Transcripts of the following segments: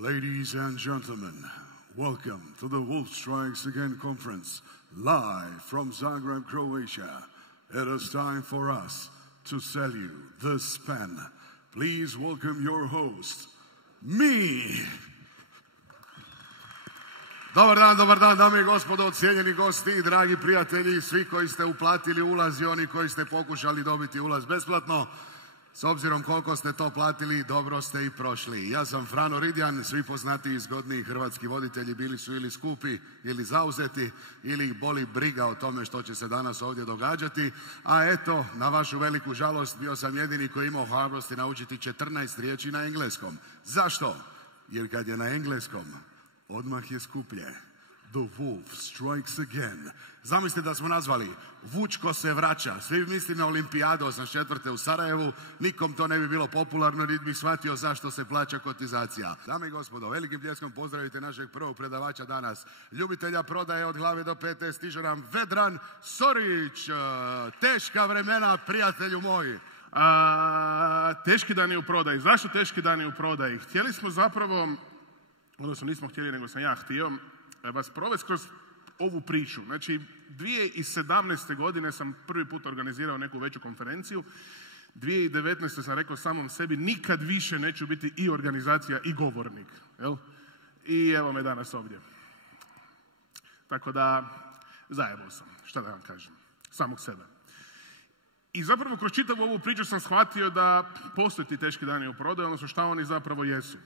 Ladies and gentlemen, welcome to the Wolf Strikes Again conference, live from Zagreb, Croatia. It is time for us to sell you this pen. Please welcome your host, me. Dobar dan, dame i gospodo, cijenjeni gosti, dragi prijatelji, svi koji ste uplatili ulaz i oni koji ste pokušali dobiti ulaz besplatno. S obzirom koliko ste to platili, dobro ste i prošli. Ja sam Frano Ridjan, svi poznatiji i zgodniji hrvatski voditelji bili su ili skupi ili zauzeti ili ih boli briga o tome što će se danas ovdje događati. A eto, na vašu veliku žalost, bio sam jedini koji imao hrabrosti naučiti 14 riječi na engleskom. Zašto? Jer kad je na engleskom, odmah je skuplje. The Wolf Strikes Again. Zamislite da smo nazvali Vučko se vraća. Svi misli na olimpijadu 84. u Sarajevu. Nikom to ne bi bilo popularno, niti bi shvatio zašto se plaća kotizacija. Dame i gospodo, velikim pljeskom pozdravite našeg prvog predavača danas. Ljubitelja prodaje od glave do pete, stiže nam Vedran Sorić. Teška vremena, prijatelju moji. Teški dani u prodaji. Zašto teški dani u prodaji? Htjeli smo zapravo, odnosno nismo htjeli, nego sam ja htio vas provesti kroz ovu priču. Znači, 2017. godine sam prvi put organizirao neku veću konferenciju. 2019. sam rekao samom sebi, nikad više neću biti i organizacija i govornik. Jel? I evo me danas ovdje. Tako da, zajebao sam, šta da vam kažem, samog sebe. I zapravo kroz čitavu ovu priču sam shvatio da postoje ti teški dani u prodaju, odnosno šta oni zapravo jesu.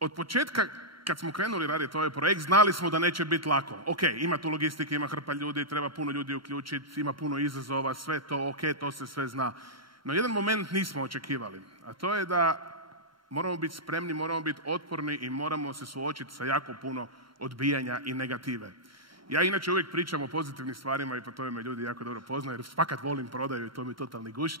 Od početka, kad smo krenuli raditi ovaj projekt, znali smo da neće biti lako. Ok, ima tu logistike, ima hrpa ljudi, treba puno ljudi uključiti, ima puno izazova, sve to ok, to se sve zna. No jedan moment nismo očekivali, a to je da moramo biti spremni, moramo biti otporni i moramo se suočiti sa jako puno odbijanja i negative. Ja inače uvijek pričam o pozitivnim stvarima i po tome me ljudi jako dobro poznaju, jer fakat volim prodaju i to mi je totalni gušt,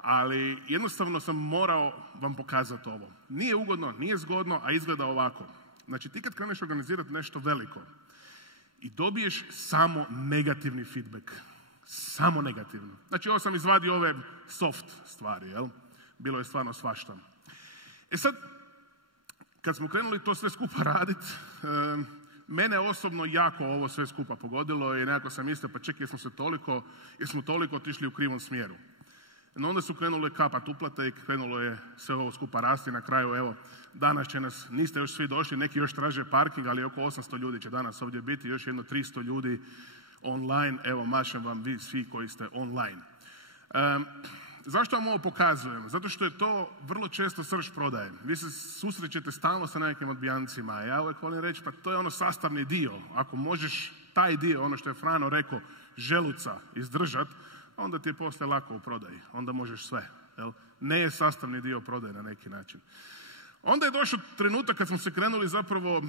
ali jednostavno sam morao vam pokazati ovo. Nije ugodno, nije zgodno, a izgleda ovako. Znači, ti kad kreneš organizirati nešto veliko i dobiješ samo negativni feedback, samo negativno. Znači, ovo sam izvadio ove soft stvari, jel? Bilo je stvarno svašta. E sad, kad smo krenuli to sve skupa raditi, mene osobno jako ovo sve skupa pogodilo i nekako sam mislio, pa čekaj, jesmo toliko otišli u krivom smjeru. No onda su krenule kapat uplate i krenulo je sve ovo skupa rasti. Na kraju, evo, danas će nas, niste još svi došli, neki još traže parking, ali oko 800 ljudi će danas ovdje biti, još jedno 300 ljudi online. Evo, mašem vam vi svi koji ste online. Zašto vam ovo pokazujem? Zato što je to vrlo često srž prodaje. Vi se susrećete stalno sa nekim odbijancima. Ja uvijek volim reći, pa to je ono sastavni dio. Ako možeš taj dio, ono što je Frano rekao, želuca izdržat, onda ti je poslije lako u prodaji. Onda možeš sve. Jel? Ne je sastavni dio prodaje na neki način. Onda je došao trenutak kad smo se krenuli zapravo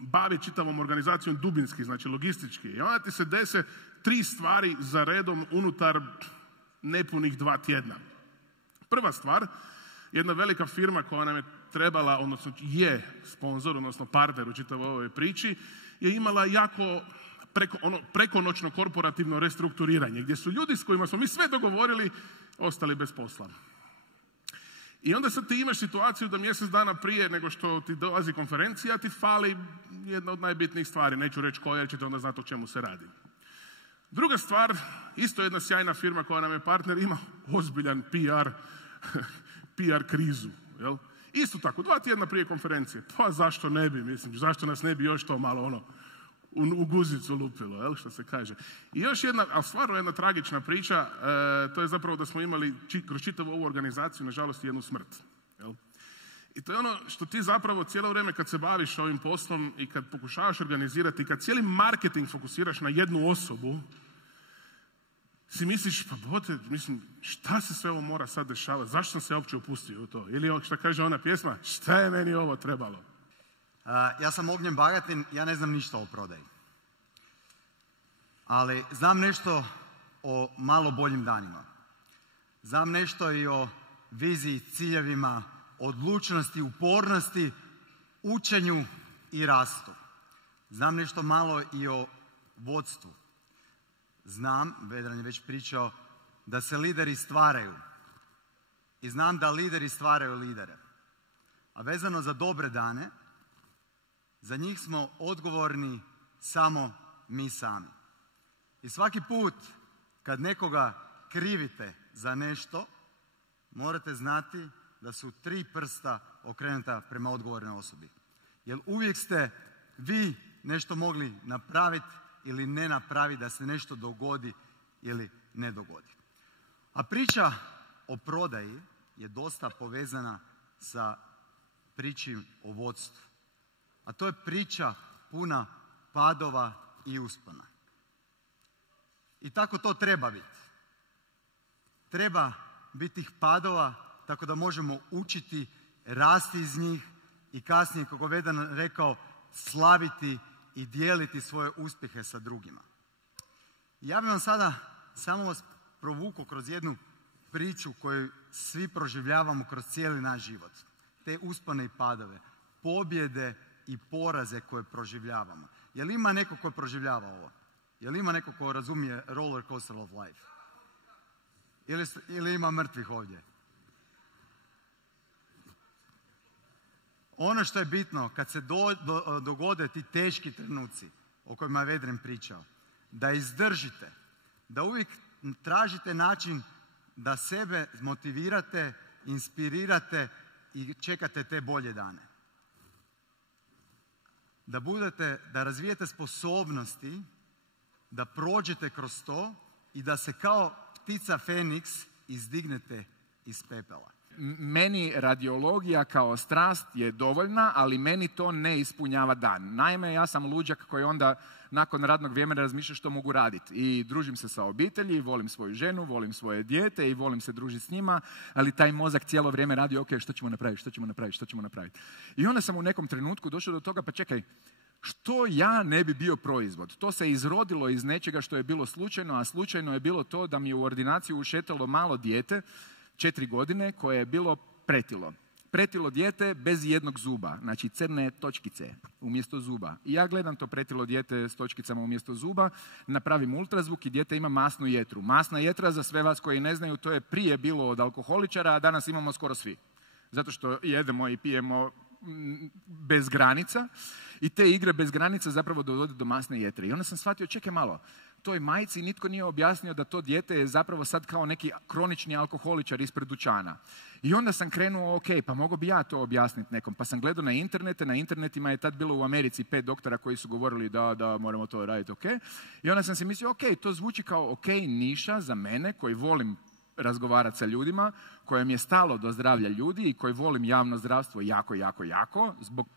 baviti čitavom organizacijom dubinski, znači logistički. I onda ti se dese 3 stvari za redom unutar nepunih 2 tjedna. Prva stvar, jedna velika firma koja nam je trebala, odnosno je sponzor, odnosno partner u čitavoj ovoj priči, je imala jako prekonoćno korporativno restrukturiranje, gdje su ljudi s kojima smo mi sve dogovorili ostali bez posla. I onda sad ti imaš situaciju da mjesec dana prije nego što ti dolazi konferencija ti fali jedna od najbitnijih stvari, neću reći koja, jer ćete onda znati o čemu se radi. Druga stvar, isto jedna sjajna firma koja nam je partner, ima ozbiljan PR krizu. Jel? Isto tako, 2 tjedna prije konferencije. Pa zašto ne bi, mislim, zašto nas ne bi još to malo u guzicu lupilo, jel, što se kaže. I još jedna, ali stvarno jedna tragična priča, to je zapravo da smo imali kroz čitavu ovu organizaciju, nažalost, jednu smrt. Jel? I to je ono što ti zapravo cijelo vrijeme kad se baviš ovim poslom i kad pokušavaš organizirati, kad cijeli marketing fokusiraš na jednu osobu, si misliš, pa bote, mislim, šta se sve ovo mora sad dešavati, zašto sam se uopće upustio u to? Ili što kaže ona pjesma, šta je meni ovo trebalo? Ja sam Ognjen Bagatin, ja ne znam ništa o prodaji. Ali znam nešto o malo boljim danima. Znam nešto i o viziji, ciljevima, odlučnosti, upornosti, učenju i rastu. Znam nešto malo i o vodstvu. Znam, Vedran je već pričao, da se lideri stvaraju. I znam da lideri stvaraju lidere. A vezano za dobre dane, za njih smo odgovorni samo mi sami. I svaki put kad nekoga krivite za nešto, morate znati da su 3 prsta okrenuta prema odgovornoj osobi. Jer uvijek ste vi nešto mogli napraviti ili ne napraviti da se nešto dogodi ili ne dogodi. A priča o prodaji je dosta povezana sa pričom o vodstvu. A to je priča puna padova i uspona. I tako to treba biti. Treba biti tih padova tako da možemo učiti, rasti iz njih i kasnije, kako Vedan rekao, slaviti i dijeliti svoje uspjehe sa drugima. Ja bih vam sada samo vas provukao kroz jednu priču koju svi proživljavamo kroz cijeli naš život. Te uspone i padove, pobjede i poraze koje proživljavamo. Je li ima neko ko proživljava ovo? Je li ima neko ko razumije roller coaster of life? Ili ima mrtvih ovdje? Ono što je bitno, kad se dogode ti teški trenuci o kojima je Vedren pričao, da izdržite, da uvijek tražite način da sebe motivirate, inspirirate i čekate te bolje dane. Da razvijete sposobnosti, da prođete kroz to i da se kao ptica Feniks izdignete iz pepela. Meni radiologija kao strast je dovoljna, ali meni to ne ispunjava dan. Naime, ja sam luđak koji onda nakon radnog vremena razmišlja što mogu raditi. I družim se sa obitelji, volim svoju ženu, volim svoje dijete i volim se družiti s njima, ali taj mozak cijelo vrijeme radi, ok, što ćemo napraviti. I onda sam u nekom trenutku došao do toga, pa čekaj, što ja ne bi bio proizvod? To se izrodilo iz nečega što je bilo slučajno, a slučajno je bilo to da mi je u ordinaciju ušetalo malo dijete, 4 godine, koje je bilo pretilo. Pretilo dijete bez jednog zuba, znači crne točkice umjesto zuba. I ja gledam to pretilo dijete s točkicama umjesto zuba, napravim ultrazvuk i dijete ima masnu jetru. Masna jetra, za sve vas koji ne znaju, to je prije bilo od alkoholičara, a danas imamo skoro svi. Zato što jedemo i pijemo bez granica i te igre bez granica zapravo dovode do masne jetre. I onda sam shvatio, čekaj malo, toj majci nitko nije objasnio da to dijete je zapravo sad kao neki kronični alkoholičar ispred dućana. I onda sam krenuo, ok, pa mogu bi ja to objasniti nekom. Pa sam gledao na internete, na internetima je tad bilo u Americi 5 doktora koji su govorili da moramo to raditi, ok. I onda sam si mislio, ok, to zvuči kao ok niša za mene koji volim razgovarati sa ljudima, kojem je stalo do zdravlja ljudi i koji volim javno zdravstvo jako,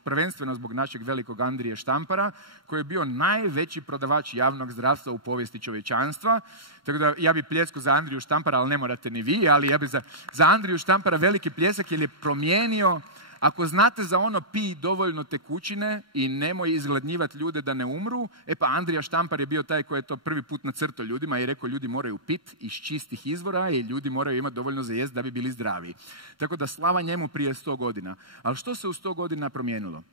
prvenstveno zbog našeg velikog Andrije Štampara, koji je bio najveći prodavač javnog zdravstva u povijesti čovječanstva. Tako da ja bi pljeskao za Andriju Štampara, ali ne morate ni vi, ali ja bi za Andriju Štampara veliki pljesak jer je promijenio. Ako znate za ono pij dovoljno tekućine i nemoj izgladnjivati ljude da ne umru, pa Andrija Štampar je bio taj koji je to prvi put nacrtao ljudima i rekao ljudi moraju pit iz čistih izvora i ljudi moraju imati dovoljno za jest da bi bili zdravi. Tako da slava njemu prije 100 godina. Ali što se u 100 godina promijenilo?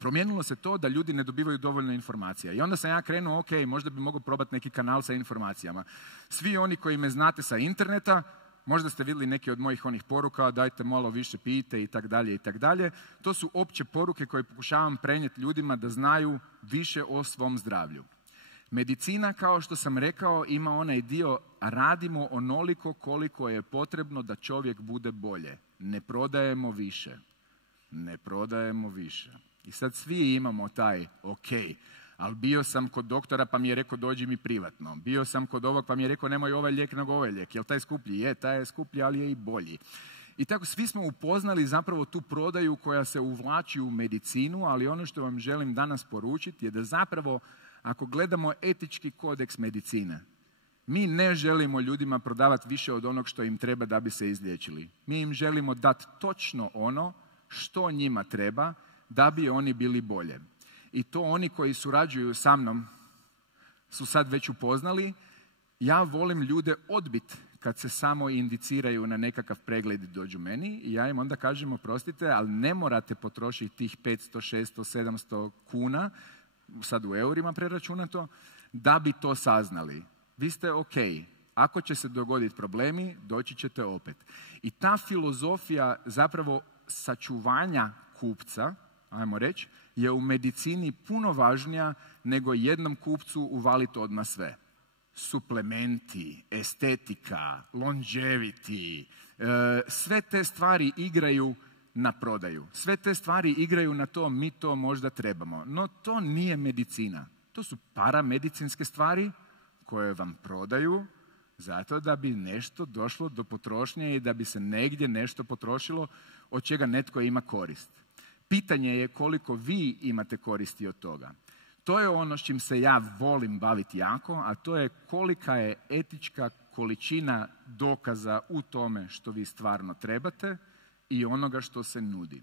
Promijenilo se to da ljudi ne dobivaju dovoljno informacija. I onda sam ja krenuo, ok, možda bi mogao probati neki kanal sa informacijama. Svi oni koji me znate sa interneta, možda ste vidjeli neke od mojih onih poruka, dajte malo više pijte i tak dalje. To su opće poruke koje pokušavam prenijeti ljudima da znaju više o svom zdravlju. Medicina, kao što sam rekao, ima onaj dio radimo onoliko koliko je potrebno da čovjek bude bolje. Ne prodajemo više. I sad svi imamo taj ok. Ali bio sam kod doktora pa mi je rekao dođi mi privatno. Bio sam kod ovog pa mi je rekao nemoj ovaj lijek nego ovaj lijek. Jel taj skuplji? Je, taj je skuplji, ali je i bolji. I tako svi smo upoznali zapravo tu prodaju koja se uvlači u medicinu, ali ono što vam želim danas poručiti je da zapravo ako gledamo etički kodeks medicine, mi ne želimo ljudima prodavati više od onog što im treba da bi se izliječili. Mi im želimo dati točno ono što njima treba da bi oni bili bolje. I to oni koji surađuju sa mnom su sad već upoznali. Ja volim ljude odbiti kad se samo indiciraju na nekakav pregled i dođu meni i ja im onda kažem oprostite, ali ne morate potrošiti tih 500, 600, 700 kuna, sad u eurima preračunato, da bi to saznali. Vi ste ok. Ako će se dogoditi problemi, doći ćete opet. I ta filozofija zapravo sačuvanja kupca, ajmo reći, je u medicini puno važnija nego jednom kupcu uvaliti odmah sve. Suplementi, estetika, longevity, sve te stvari igraju na prodaju. Sve te stvari igraju na to, mi to možda trebamo. No to nije medicina. To su paramedicinske stvari koje vam prodaju zato da bi nešto došlo do potrošnje i da bi se negdje nešto potrošilo od čega netko ima korist. Pitanje je koliko vi imate koristi od toga. To je ono s čim se ja volim baviti jako, a to je kolika je etička količina dokaza u tome što vi stvarno trebate i onoga što se nudi.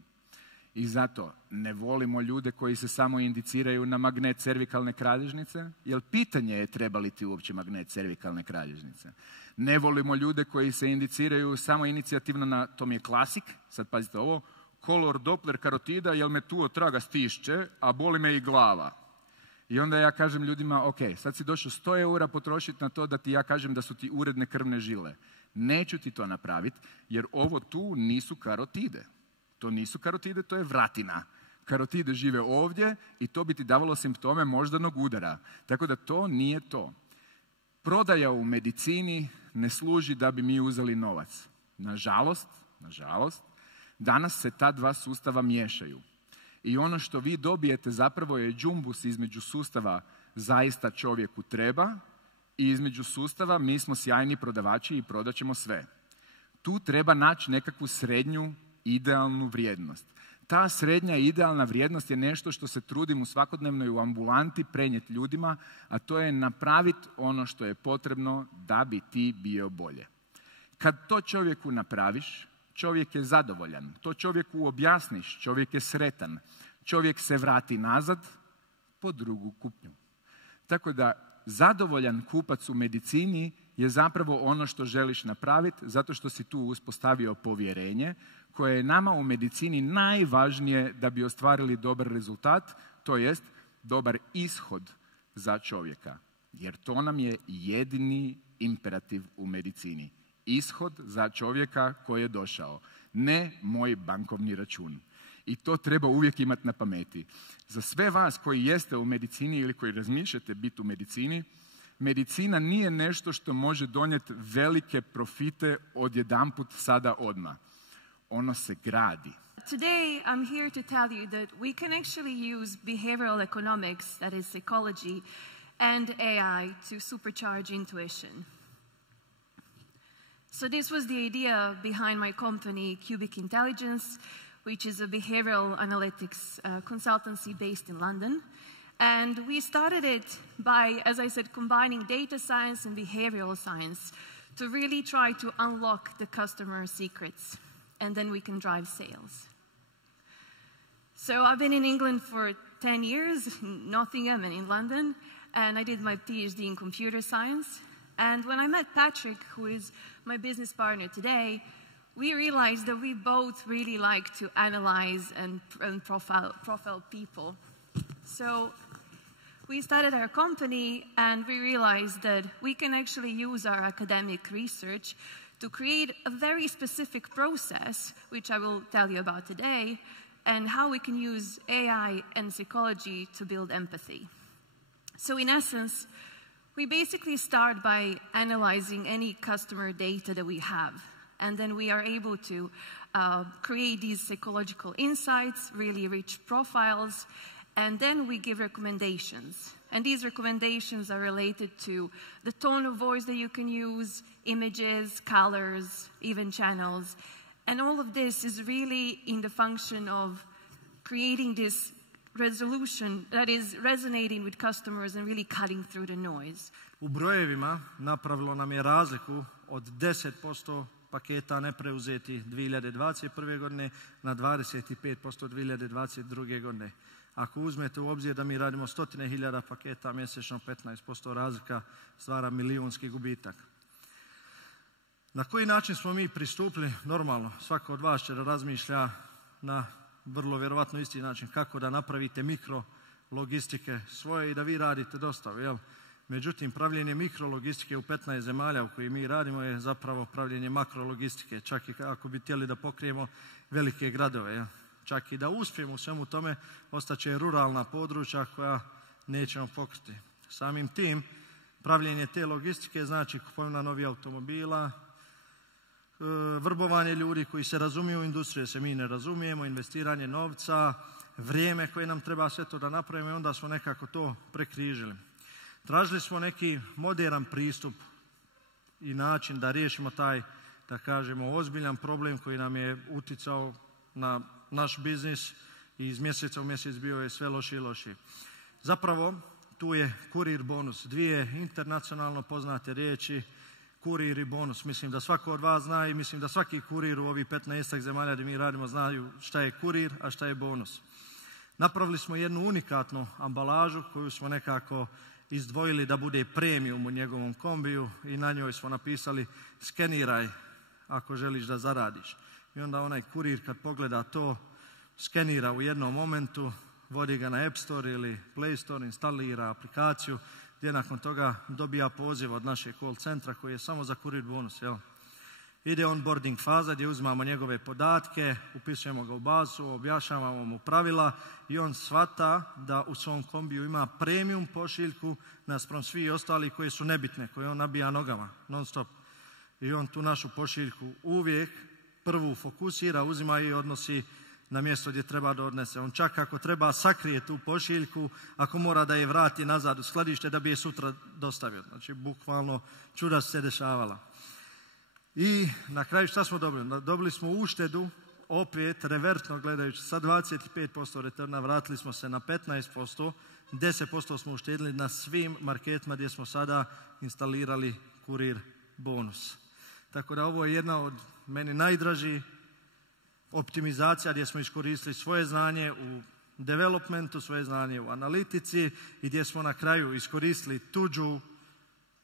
I zato ne volimo ljude koji se samo indiciraju na magnet cervikalne kralježnice, jer pitanje je treba li ti uopće magnet cervikalne kralježnice. Ne volimo ljude koji se indiciraju samo inicijativno na, to mi je klasik, sad pazite ovo, kolor Doppler karotida, jel me tu otraga stišće, a boli me i glava. I onda ja kažem ljudima, ok, sad si došao 100 eura potrošiti na to da ti ja kažem da su ti uredne krvne žile. Neću ti to napraviti, jer ovo tu nisu karotide. To nisu karotide, to je vratina. Karotide žive ovdje i to bi ti davalo simptome moždanog udara. Tako da to nije to. Prodaja u medicini ne služi da bi mi uzeli novac. Nažalost, danas se ta dva sustava miješaju. I ono što vi dobijete zapravo je džumbus između sustava zaista čovjeku treba i između sustava mi smo sjajni prodavači i prodat ćemo sve. Tu treba naći nekakvu srednju idealnu vrijednost. Ta srednja idealna vrijednost je nešto što se trudim u svakodnevnoj u ambulanti prenijeti ljudima, a to je napraviti ono što je potrebno da bi ti bio bolje. Kad to čovjeku napraviš, čovjek je zadovoljan. To čovjeku objasniš, čovjek je sretan. Čovjek se vrati nazad po drugu kupnju. Tako da zadovoljan kupac u medicini je zapravo ono što želiš napraviti zato što si tu uspostavio povjerenje koje je nama u medicini najvažnije da bi ostvarili dobar rezultat, to jest dobar ishod za čovjeka. Jer to nam je jedini imperativ u medicini. Ishod za čovjeka koji je došao, ne moj bankovni račun. I to treba uvijek imati na pameti. Za sve vas koji jeste u medicini ili koji razmišljate biti u medicini, medicina nije nešto što može donijeti velike profite odjedanput sada odmah. Ono se gradi. Today I'm here to tell you that we can actually use behavioral economics, that is psychology, and AI to supercharge intuition. So this was the idea behind my company, Cubic Intelligence, which is a behavioral analytics consultancy based in London. And we started it by, as I said, combining data science and behavioral science to really try to unlock the customer secrets. And then we can drive sales. So I've been in England for 10 years, Nottingham and in London, and I did my PhD in computer science. And when I met Patrick, who is my business partner today, we realized that we both really like to analyze and profile people. So we started our company and we realized that we can actually use our academic research to create a very specific process, which I will tell you about today, and how we can use AI and psychology to build empathy. So in essence, we basically start by analyzing any customer data that we have. And then we are able to create these psychological insights, really rich profiles, and then we give recommendations. And these recommendations are related to the tone of voice that you can use, images, colors, even channels. And all of this is really in the function of creating this resolution that is resonating with customers and really cutting through the noise. U brojevima napravilo nam je razliku od 10% paketa nepreuzeti 2021. godine na 25% 2022. godine. Ako uzmete u obzir da mi radimo 100.000 paketa mjesečno, 15% razlika stvara milijunski gubitak. Na koji način smo mi pristupili? Normalno, svako od vas će da razmišlja na vrlo vjerovatno isti način kako da napravite mikro logistike svoje i da vi radite dostavu, jel? Međutim, pravljenje mikrologistike u 15 zemalja u kojima mi radimo je zapravo pravljenje makrologistike. Čak i ako bi htjeli da pokrijemo velike gradove. Ja. Čak i da uspijemo u svemu tome, ostaće ruralna područja koja nećemo pokriti. Samim tim, pravljenje te logistike znači kupovina novih automobila, vrbovanje ljudi koji se razumiju u industriju, se mi ne razumijemo, investiranje novca, vrijeme koje nam treba sve to da napravimo i onda smo nekako to prekrižili. Tražili smo neki modern pristup i način da riješimo taj, da kažemo, ozbiljan problem koji nam je uticao na naš biznis i iz mjeseca u mjesec bio je sve lošiji i lošiji. Zapravo, tu je kurir bonus, dvije internacionalno poznate riječi, kurir i bonus. Mislim da svako od vas zna i mislim da svaki kurir u ovih 15 zemalja gdje mi radimo znaju šta je kurir, a šta je bonus. Napravili smo jednu unikatnu ambalažu koju smo nekako izdvojili da bude premium u njegovom kombiju i na njoj smo napisali skeniraj ako želiš da zaradiš. I onda onaj kurir kad pogleda to, skenira u jednom momentu, vodi ga na App Store ili Play Store, instalira aplikaciju gdje nakon toga dobija poziv od našeg call centra koji je samo za kurir bonus. Jel? Ide onboarding faza gdje uzmamo njegove podatke, upisujemo ga u bazu, objašnjavamo mu pravila i on shvata da u svom kombiju ima premium pošiljku naspram svih ostali koji su nebitne, koje on nabija nogama non stop. I on tu našu pošiljku uvijek prvu fokusira, uzima i odnosi na mjesto gdje treba da odnese. On čak ako treba sakrije tu pošiljku, ako mora da je vrati nazad u skladište da bi je sutra dostavio. Znači, bukvalno čuda su se dešavala. I na kraju šta smo dobili? Dobili smo uštedu, opet revertno gledajući, sa 25% returna vratili smo se na 15%, 10% smo uštedili na svim marketima gdje smo sada instalirali kurir bonus. Tako da ovo je jedna od meni najdražih optimizacija gdje smo iskoristili svoje znanje u developmentu, svoje znanje u analitici i gdje smo na kraju iskoristili tuđu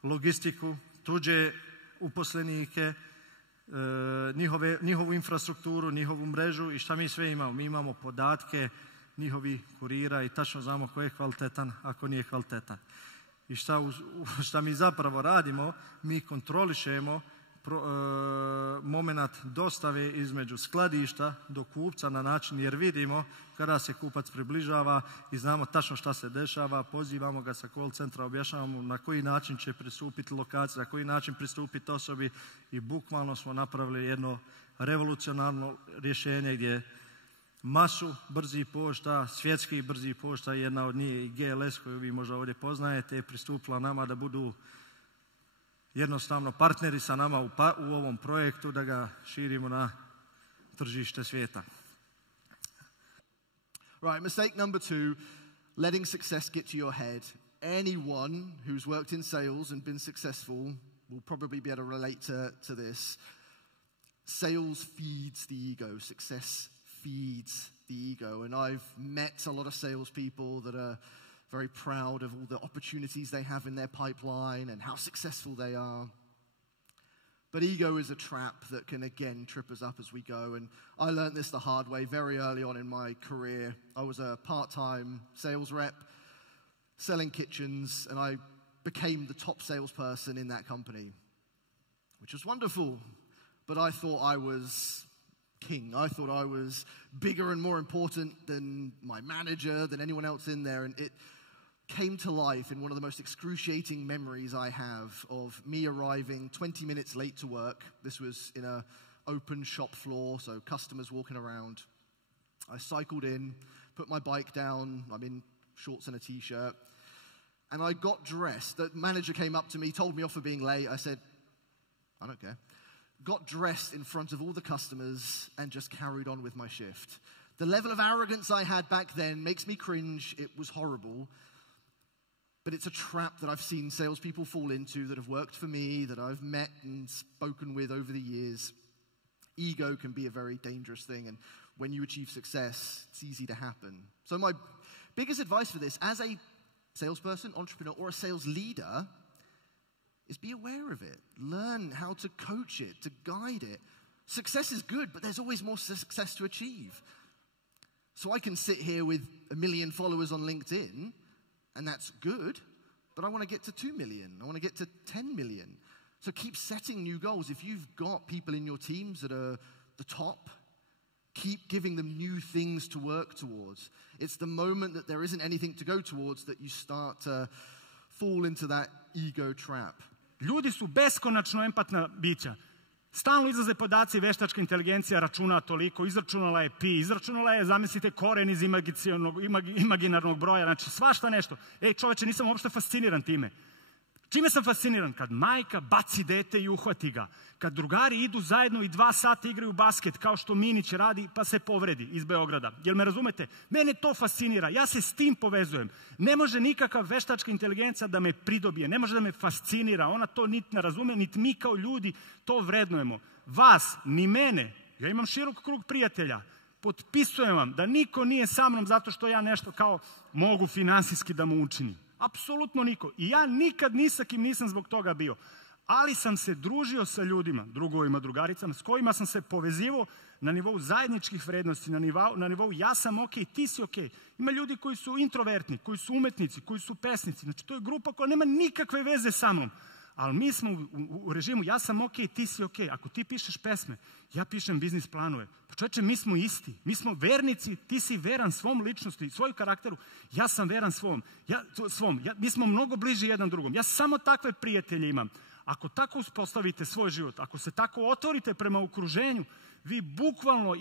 logistiku, tuđe uposlenike, njihovu infrastrukturu, njihovu mrežu i šta mi sve imamo. Mi imamo podatke njihovih kurira i tačno znamo ko je kvalitetan, a ko nije kvalitetan. I šta mi zapravo radimo, mi kontrolišemo moment dostave između skladišta do kupca na način jer vidimo kada se kupac približava i znamo tačno šta se dešava, pozivamo ga sa call centra, objašnjavamo na koji način će pristupiti lokaciji, na koji način pristupiti osobi i bukvalno smo napravili jedno revolucionarno rješenje gdje masu brzih pošta, svjetskih brzih pošta, jedna od njih i GLS koju vi možda ovdje poznajete je pristupila nama da budu jednostavno partneri sa nama u ovom projektu da ga širimo na tržište svijeta. Right, mistake number 2, letting success get to your head. Anyone who's worked in sales and been successful will probably be able to relate to this. Sales feeds the ego. Success feeds the ego. And I've met a lot of salespeople that are very proud of all the opportunities they have in their pipeline and how successful they are. But ego is a trap that can again trip us up as we go. And I learned this the hard way very early on in my career. I was a part-time sales rep selling kitchens, and I became the top salesperson in that company, which was wonderful. But I thought I was king. I thought I was bigger and more important than my manager, than anyone else in there. And it came to life in one of the most excruciating memories I have of me arriving 20 minutes late to work. This was in an open shop floor, so customers walking around. I cycled in, put my bike down, I'm in shorts and a t-shirt, and I got dressed. The manager came up to me, told me off for being late. I said, I don't care. Got dressed in front of all the customers and just carried on with my shift. The level of arrogance I had back then makes me cringe. It was horrible. But it's a trap that I've seen salespeople fall into that have worked for me, that I've met and spoken with over the years. Ego can be a very dangerous thing, and when you achieve success, it's easy to happen. So my biggest advice for this, as a salesperson, entrepreneur, or a sales leader, is be aware of it. Learn how to coach it, to guide it. Success is good, but there's always more success to achieve. So I can sit here with 1 million followers on LinkedIn, and that's good, but I want to get to 2 million. I want to get to 10 million. So keep setting new goals. If you've got people in your teams that are the top, keep giving them new things to work towards. It's the moment that there isn't anything to go towards that you start to fall into that ego trap. Ljudi su beskonačno empatna bića. Stalno izlaze podaci, veštačka inteligencija računa toliko, izračunala je pi, izračunala je, zamislite, koren iz imaginarnog broja, znači svašta nešto. Ej, čoveče, nisam uopšte fasciniran time. Čime sam fasciniran? Kad majka baci dete i uhvati ga. Kad drugari idu zajedno i 2 sata igraju basket, kao što Minić radi, pa se povredi iz Beograda. Jel me razumete? Mene to fascinira. Ja se s tim povezujem. Ne može nikakav veštačka inteligencija da me pridobije. Ne može da me fascinira. Ona to niti ne razume, niti mi kao ljudi to vrednujemo. Vas, ni mene. Ja imam širok krug prijatelja. Potpisujem vam da niko nije sa mnom zato što ja nešto kao mogu finansijski da mu učinim. Apsolutno niko. I ja nikad ni sa kim nisam zbog toga bio. Ali sam se družio sa ljudima, drugovima, drugaricama, s kojima sam se povezivao na nivou zajedničkih vrednosti, na nivou ja sam ok, ti si ok. Ima ljudi koji su introvertni, koji su umetnici, koji su pesnici. Znači to je grupa koja nema nikakve veze sa mnom. Ali mi smo u režimu ja sam ok, ti si ok. Ako ti pišeš pesme, ja pišem biznis planove. Pa čovječe, mi smo isti. Mi smo vernici, ti si veran svom ličnosti, svoju karakteru. Ja sam veran svom. Mi smo mnogo bliži jedan drugom. Ja samo takve prijatelje imam. Ako tako uspostavite svoj život, ako se tako otvorite prema okruženju, vi bukvalno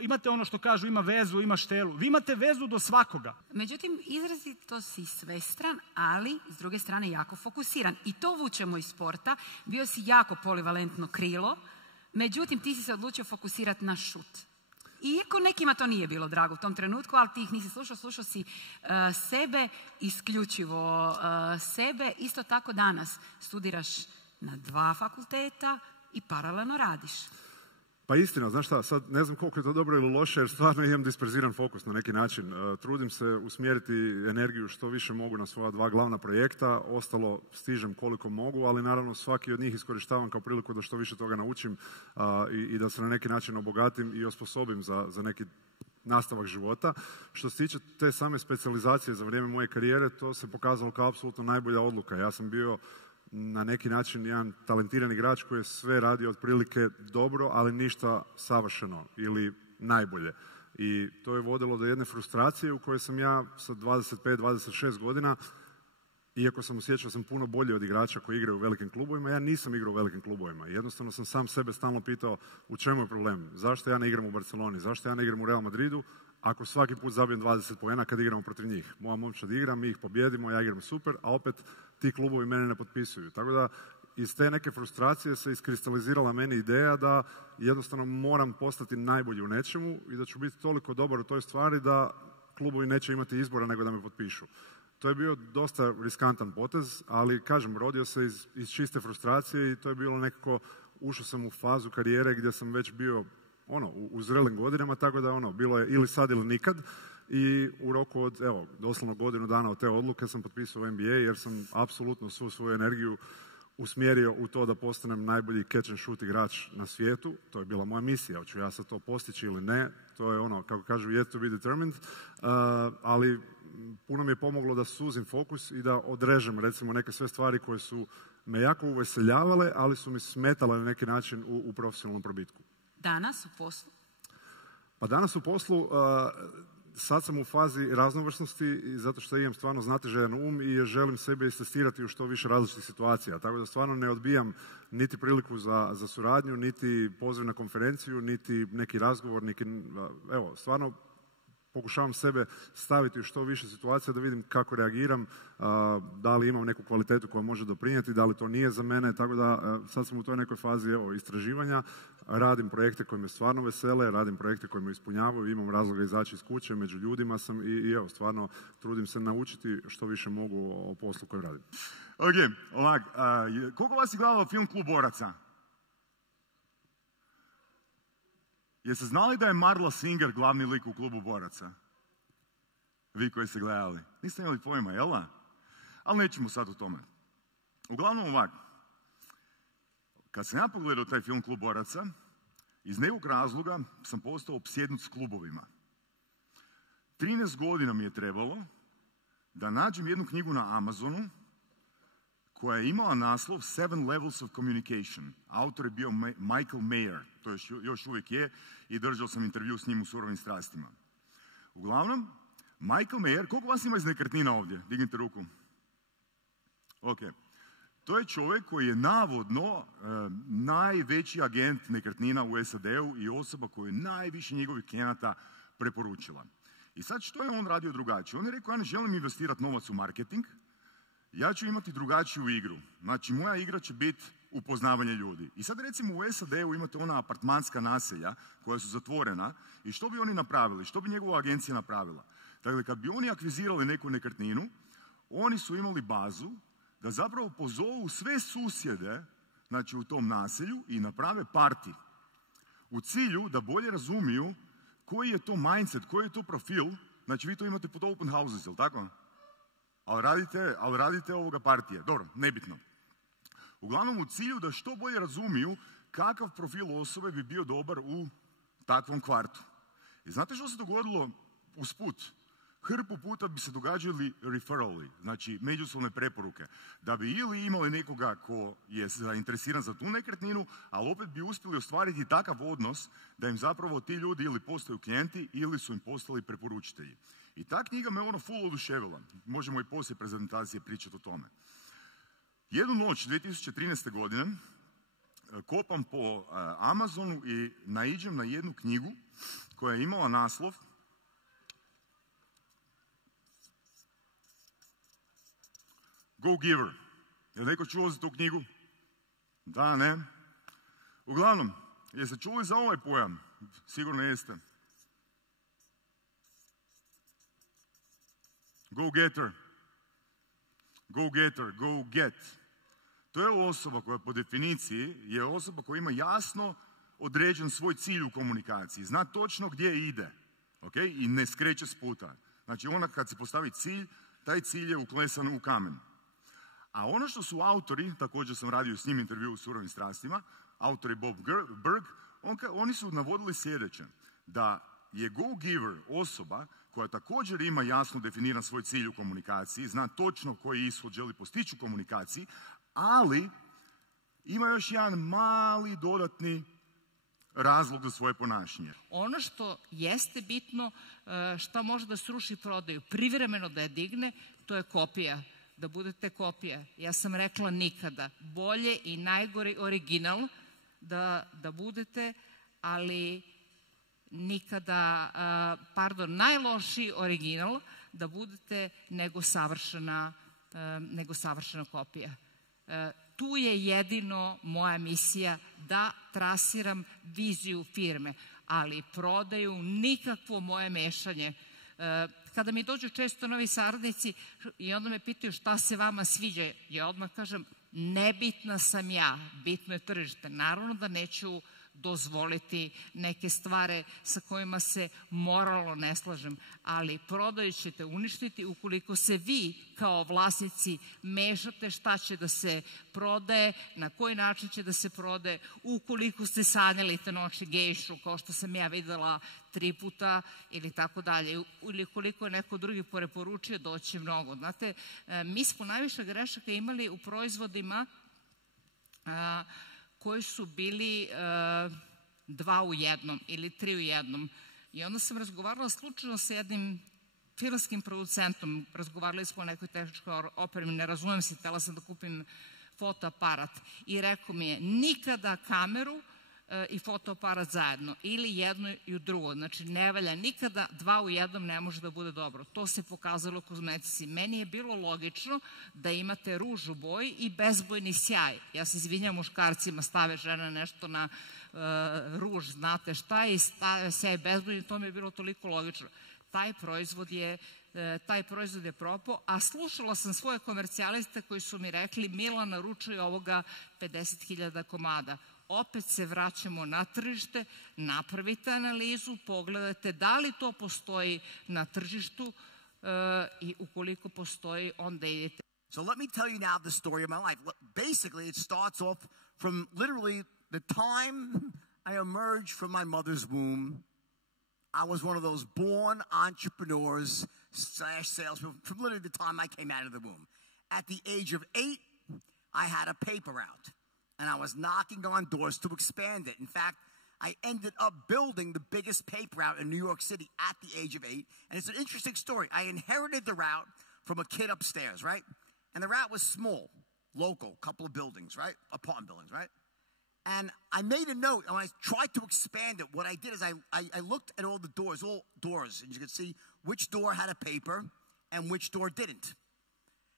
imate ono što kažu, ima vezu, ima štelu. Vi imate vezu do svakoga. Međutim, izrazito si svestran, ali s druge strane jako fokusiran. I to vučemo iz sporta. Bio si jako polivalentno krilo, međutim ti si se odlučio fokusirati na šut. Iako nekima to nije bilo drago u tom trenutku, ali ti ih nisi slušao si sebe, isključivo sebe. Isto tako danas studiraš na 2 fakulteta i paralelno radiš. Pa istina, znaš šta, sad ne znam koliko je to dobro ili loše, jer stvarno imam disperziran fokus na neki način. Trudim se usmjeriti energiju što više mogu na svoja 2 glavna projekta, ostalo stižem koliko mogu, ali naravno svaki od njih iskorištavam kao priliku da što više toga naučim i da se na neki način obogatim i osposobim za neki nastavak života. Što se tiče te same specijalizacije za vrijeme moje karijere, to se pokazalo kao apsolutno najbolja odluka. Ja sam bio na neki način jedan talentiran igrač koji je sve radio otprilike dobro, ali ništa savršeno ili najbolje. I to je vodilo do jedne frustracije u kojoj sam ja sa 25-26 godina, iako sam osjećao sam puno bolji od igrača koji igraju u velikim klubovima, ja nisam igrao u velikim klubovima. Jednostavno sam sam sebe stalno pitao u čemu je problem, zašto ja ne igram u Barceloni, zašto ja ne igram u Real Madridu, ako svaki put zabijem 20 poena kad igramo protiv njih. Moja momčad igra, mi ih pobjedimo, ja igram super, a opet ti klubovi mene ne potpisuju. Tako da iz te neke frustracije se iskristalizirala meni ideja da jednostavno moram postati najbolji u nečemu i da ću biti toliko dobar u toj stvari da klubovi neće imati izbora nego da me potpišu. To je bio dosta riskantan potez, ali kažem, rodio se iz čiste frustracije i to je bilo nekako, ušao sam u fazu karijere gdje sam već bio u zrelim godinama, tako da bilo je ili sad ili nikad. I u roku od, doslovno godinu dana od te odluke sam potpisao NBA jer sam apsolutno svu svoju energiju usmjerio u to da postanem najbolji catch and shoot igrač na svijetu. To je bila moja misija, hoću ja sad to postići ili ne, to je kako kažu, yet to be determined, ali puno mi je pomoglo da suzim fokus i da odrežem recimo neke sve stvari koje su me jako uveseljavale, ali su mi smetale na neki način u profesionalnom probitku. Danas u poslu? Pa danas u poslu, sad sam u fazi raznovrsnosti zato što imam stvarno znatiželjan um i želim sebe istestirati u što više različitih situacija. Tako da stvarno ne odbijam niti priliku za suradnju, niti poziv na konferenciju, niti neki razgovor, stvarno pokušavam sebe staviti u što više situacija da vidim kako reagiram, da li imam neku kvalitetu koja može doprinijeti, da li to nije za mene, tako da sad sam u toj nekoj fazi istraživanja, radim projekte koji me stvarno vesele, radim projekte koji me ispunjavaju, imam razloga izaći iz kuće, među ljudima sam i stvarno trudim se naučiti što više mogu o poslu koji radim. Ok, koliko vas je gledalo film Klub boraca? Jeste znali da je Marla Singer glavni lik u Klubu boraca? Vi koji ste gledali. Niste imali pojma, jel da? Ali nećemo sad o tome. Uglavnom kad sam ja pogledao taj film Klub boraca, iz nekog razloga sam postao opsjednut s klubovima. 13 godina mi je trebalo da nađem jednu knjigu na Amazonu koja je imala naslov Seven Levels of Communication. Autor je bio Michael Mayer, to još uvijek je, i držao sam intervju s njim u Surovim strastima. Uglavnom, Michael Mayer, koliko vas ima iz nekretnina ovdje? Dignite ruku. Ok. To je čovjek koji je navodno najveći agent nekretnina u SAD-u i osoba koju je najviše njegovih klijenata preporučila. I sad što je on radio drugačije? On je rekao, ja ne želim investirati novac u marketing, ja ću imati drugačiju igru. Znači, moja igra će biti upoznavanje ljudi. I sad recimo u SAD-u imate ona apartmanska naselja koja su zatvorena i što bi oni napravili? Što bi njegova agencija napravila? Dakle, kad bi oni akvizirali neku nekretninu, oni su imali bazu da zapravo pozovu sve susjede, znači u tom naselju, i naprave party. U cilju da bolje razumiju koji je to mindset, koji je to profil. Znači vi to imate pod open houses, jel tako? Ali radite ovoga partije. Dobro, nebitno. Uglavnom u cilju da što bolje razumiju kakav profil osobe bi bio dobar u takvom kvartu. I znate što se dogodilo usput? Hrpu puta bi se događali referrali, znači međusobne preporuke, da bi ili imali nekoga ko je zainteresiran za tu nekretninu, ali opet bi uspjeli ostvariti takav odnos da im zapravo ti ljudi ili postaju klijenti ili su im postali preporučitelji. I ta knjiga me ono full oduševila. Možemo i poslije prezentacije pričati o tome. Jednu noć 2013. godine kopam po Amazonu i naiđem na jednu knjigu koja je imala naslov Go Giver. Je li neko čuo za tu knjigu? Da, ne? Uglavnom, jeste čuli za ovaj pojam? Sigurno jeste. Go getter. Go getter, go get. To je osoba koja po definiciji je osoba koja ima jasno određen svoj cilj u komunikaciji. Zna točno gdje ide. Okay? I ne skreće s puta. Znači ona kad se postavi cilj, taj cilj je uklesan u kamen. A ono što su autori, također sam radio s njim intervju u Surovim strastima, autor je Bob Berg, oni su navodili sljedeće, da je go giver osoba koja također ima jasno definiran svoj cilj u komunikaciji, zna točno koji ishod želi postići u komunikaciji, ali ima još jedan mali dodatni razlog za svoje ponašanje. Ono što jeste bitno, što može da sruši prodaju, privremeno da je digne, to je kopija. Da budete kopija. Ja sam rekla nikada. Bolje i najgori original da budete, ali nikada, najlošiji original da budete nego savršena kopija. Tu je jedino moja misija da trasiram viziju firme, ali prodaju nikakvo moje mešanje. Kada mi dođu često novi saradnici i onda me pitaju šta se vama sviđa, ja odmah kažem nebitna sam ja, bitno je tržište. Naravno da neću dozvoliti neke stvari sa kojima se moralno ne slažem, ali prodaju ćete uništiti ukoliko se vi kao vlasnici mešate šta će da se prodaje, na koji način će da se prodaje, ukoliko ste sanjali te noći gejšu kao što sam ja videla 3 puta ili tako dalje, ili koliko je neko drugi preporučio, doći mnogo. Znate, mi smo najviše grešaka imali u proizvodima koji su bili 2 u 1 ili 3 u 1. I onda sam razgovarala slučajno sa jednim filmskim producentom, razgovarali smo o nekoj tehničkoj opremi, ne razumem se, htjela sam da kupim fotoaparat i rekao mi je nikada kameru i fotoaparat zajedno, ili jedno i drugo, znači ne valja nikada, 2 u 1 ne može da bude dobro. To se pokazalo u kozmetici. Meni je bilo logično da imate ruž u boji i bezbojni sjaj. Ja se izvinjam muškarcima, stave žene nešto na ruž, znate šta je, i stave sjaj bezbojni, to mi je bilo toliko logično. Taj proizvod je propao, a slušala sam svoje komercijaliste koji su mi rekli Mila, naručuje ovoga 50.000 komada. Opet se vraćamo na tržište, napravite analizu, pogledajte da li to postoji na tržištu i ukoliko postoji, onda idete. So let me tell you now the story of my life. Basically, it starts off from literally the time I emerged from my mother's womb. I was one of those born entrepreneurs / salespeople from literally the time I came out of the womb. At the age of 8, I had a paper route, and I was knocking on doors to expand it. In fact, I ended up building the biggest paper route in New York City at the age of 8. And it's an interesting story. I inherited the route from a kid upstairs, right? And the route was small, local, couple of buildings, right? Apartment buildings, right? And I made a note, and when I tried to expand it, what I did is I looked at all doors, and you could see which door had a paper and which door didn't.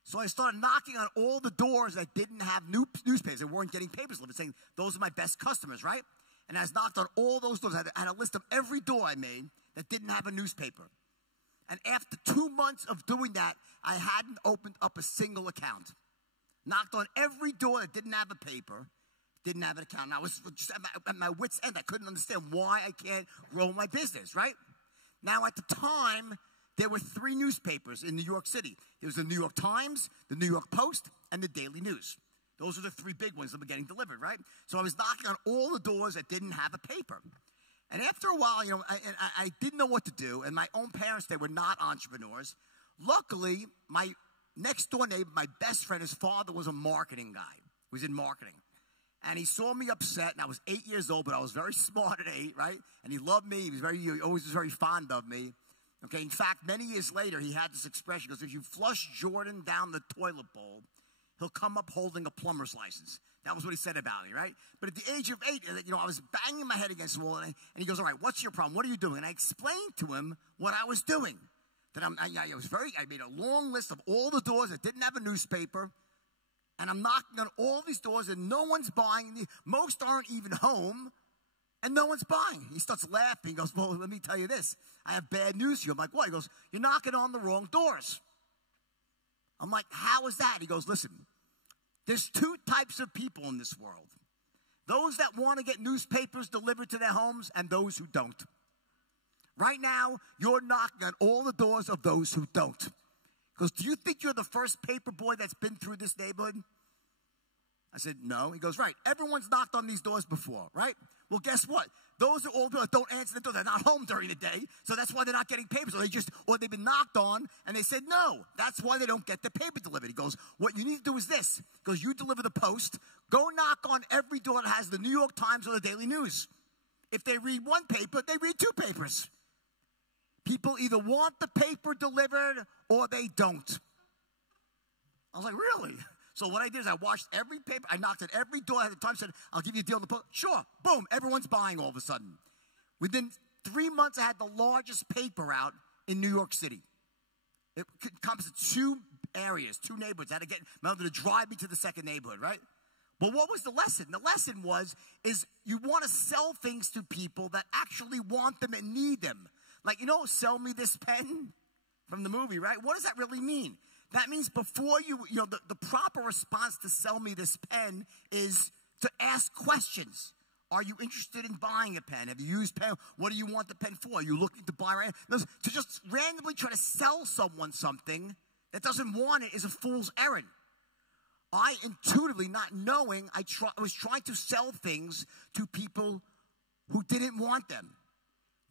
So I started knocking on all the doors that didn't have newspapers. They weren't getting papers delivered, saying, those are my best customers, right? And I knocked on all those doors. I had a list of every door I made that didn't have a newspaper. And after 2 months of doing that, I hadn't opened up a single account. Knocked on every door that didn't have a paper, didn't have an account. And I was just at my wit's end. I couldn't understand why I can't grow my business, right? Now, at the time, there were 3 newspapers in New York City. There was the New York Times, the New York Post, and the Daily News. Those are the 3 big ones that were getting delivered, right? So I was knocking on all the doors that didn't have a paper. And after a while, you know, I didn't know what to do. And my own parents, they were not entrepreneurs. Luckily, my next door neighbor, my best friend, his father was a marketing guy. He was in marketing. And he saw me upset, and I was 8 years old, but I was very smart at 8, right? And he loved me. He always was very fond of me. Okay, in fact, many years later, he had this expression. He goes, if you flush Jordan down the toilet bowl, he'll come up holding a plumber's license. That was what he said about me, right? But at the age of 8, you know, I was banging my head against the wall, and he goes, all right, what's your problem? What are you doing? And I explained to him what I was doing. That I made a long list of all the doors that didn't have a newspaper, and I'm knocking on all these doors, and no one's buying. Most aren't even home, and no one's buying. He starts laughing. He goes, well, let me tell you this. I have bad news for you. I'm like, what? He goes, you're knocking on the wrong doors. I'm like, how is that? He goes, listen, there's 2 types of people in this world. Those that want to get newspapers delivered to their homes and those who don't. Right now, you're knocking on all the doors of those who don't. He goes, do you think you're the first paper boy that's been through this neighborhood? I said, no. He goes, right. Everyone's knocked on these doors before, right? Well, guess what? Those are all that don't answer the door. They're not home during the day, so that's why they're not getting papers. Or they've been knocked on, and they said no. That's why they don't get the paper delivered. He goes, what you need to do is this. He goes, you deliver the Post. Go knock on every door that has the New York Times or the Daily News. If they read 1 paper, they read 2 papers. People either want the paper delivered or they don't. I was like, really? So what I did is I watched every paper. I knocked at every door. I had the Times, said, I'll give you a deal on the Post. Sure. Boom. Everyone's buying all of a sudden. Within 3 months, I had the largest paper route in New York City. It encompassed 2 areas, 2 neighborhoods. I had to get my mother to drive me to the second neighborhood, right? But what was the lesson? The lesson is you want to sell things to people that actually want them and need them. Like, you know, sell me this pen from the movie, right? What does that really mean? That means before the proper response to sell me this pen is to ask questions. Are you interested in buying a pen? Have you used pen? What do you want the pen for? Are you looking to buy? To just randomly try to sell someone something that doesn't want it is a fool's errand. I intuitively, not knowing, I was trying to sell things to people who didn't want them.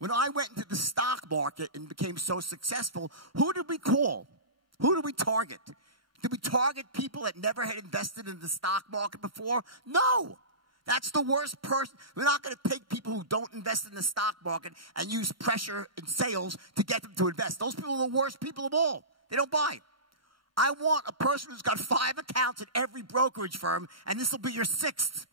When I went into the stock market and became so successful, who did we call? Who did we target? Did we target people that never had invested in the stock market before? No. That's the worst person. We're not going to take people who don't invest in the stock market and use pressure and sales to get them to invest. Those people are the worst people of all. They don't buy. I want a person who's got 5 accounts at every brokerage firm, and this will be your 6th.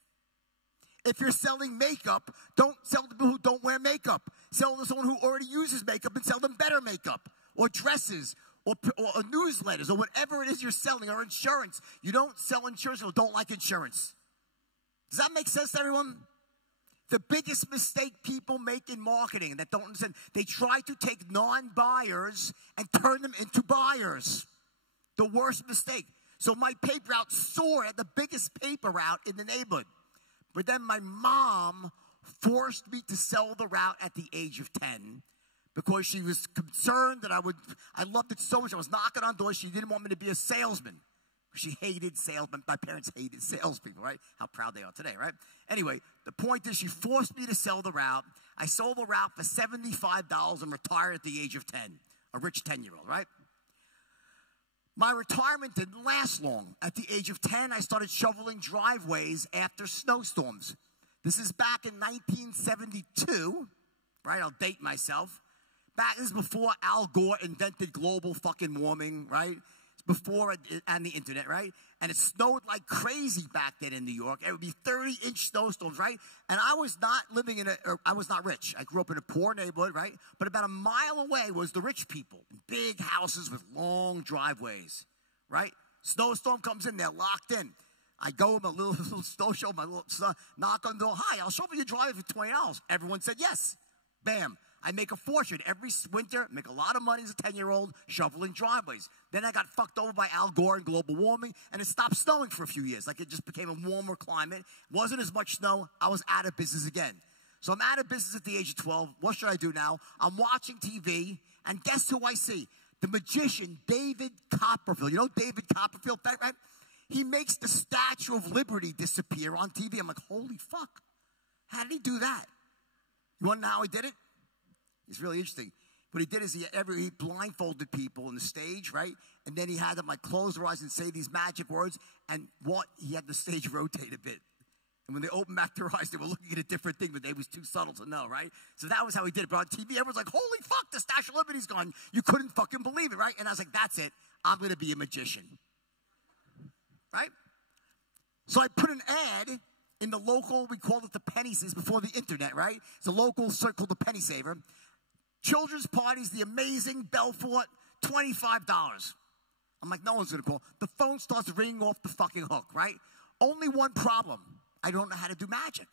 If you're selling makeup, don't sell to people who don't wear makeup. Sell to someone who already uses makeup and sell them better makeup or dresses or newsletters or whatever it is you're selling, or insurance. You don't sell insurance or don't like insurance. Does that make sense to everyone? The biggest mistake people make in marketing that don't understand, they try to take non-buyers and turn them into buyers. The worst mistake. So my paper route soared at the biggest paper route in the neighborhood. But then my mom forced me to sell the route at the age of 10 because she was concerned that I loved it so much. I was knocking on doors. She didn't want me to be a salesman. She hated salesmen. My parents hated salespeople, right? How proud they are today, right? Anyway, the point is she forced me to sell the route. I sold the route for $75 and retired at the age of 10. A rich 10-year-old, right? My retirement didn't last long. At the age of 10, I started shoveling driveways after snowstorms. This is back in 1972, right? I'll date myself. This is before Al Gore invented global fucking warming, right? It's before and the internet, right? And it snowed like crazy back then in New York. It would be 30-inch snowstorms, right? And I was not living I was not rich. I grew up in a poor neighborhood, right? But about a mile away was the rich people. Big houses with long driveways, right? Snowstorm comes in, they're locked in. I go with my little snow shovel, my little son, knock on the door. Hi, I'll shovel your driveway for $20. Everyone said yes. Bam. I make a fortune every winter, make a lot of money as a 10-year-old shoveling driveways. Then I got fucked over by Al Gore and global warming, and it stopped snowing for a few years. Like, it just became a warmer climate. Wasn't as much snow. I was out of business again. So I'm out of business at the age of 12. What should I do now? I'm watching TV, and guess who I see? The magician, David Copperfield. You know David Copperfield, right? He makes the Statue of Liberty disappear on TV. I'm like, holy fuck. How did he do that? You want to know how he did it? It's really interesting. What he did is he blindfolded people on the stage, right? And then he had them like close their eyes and say these magic words. And he had the stage rotate a bit. And when they opened back their eyes, they were looking at a different thing, but they was too subtle to know, right? So that was how he did it. But on TV, everyone's like, holy fuck, the Statue of Liberty's gone. You couldn't fucking believe it, right? And I was like, that's it. I'm going to be a magician. Right? So I put an ad in the local, we called it the penny saver before the internet, right? It's a local circle, the penny saver. Children's parties, the amazing Belfort, $25. I'm like, no one's going to call. The phone starts ringing off the fucking hook, right? Only one problem. I don't know how to do magic.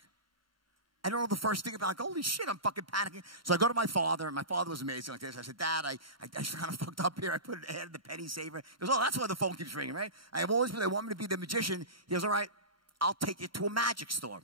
I don't know the first thing about, like, holy shit, I'm fucking panicking. So I go to my father, and my father was amazing like this. I said, Dad, I kind of fucked up here. I put an ad in the penny saver. He goes, oh, that's why the phone keeps ringing, right? They want me to be the magician. He goes, all right, I'll take you to a magic store.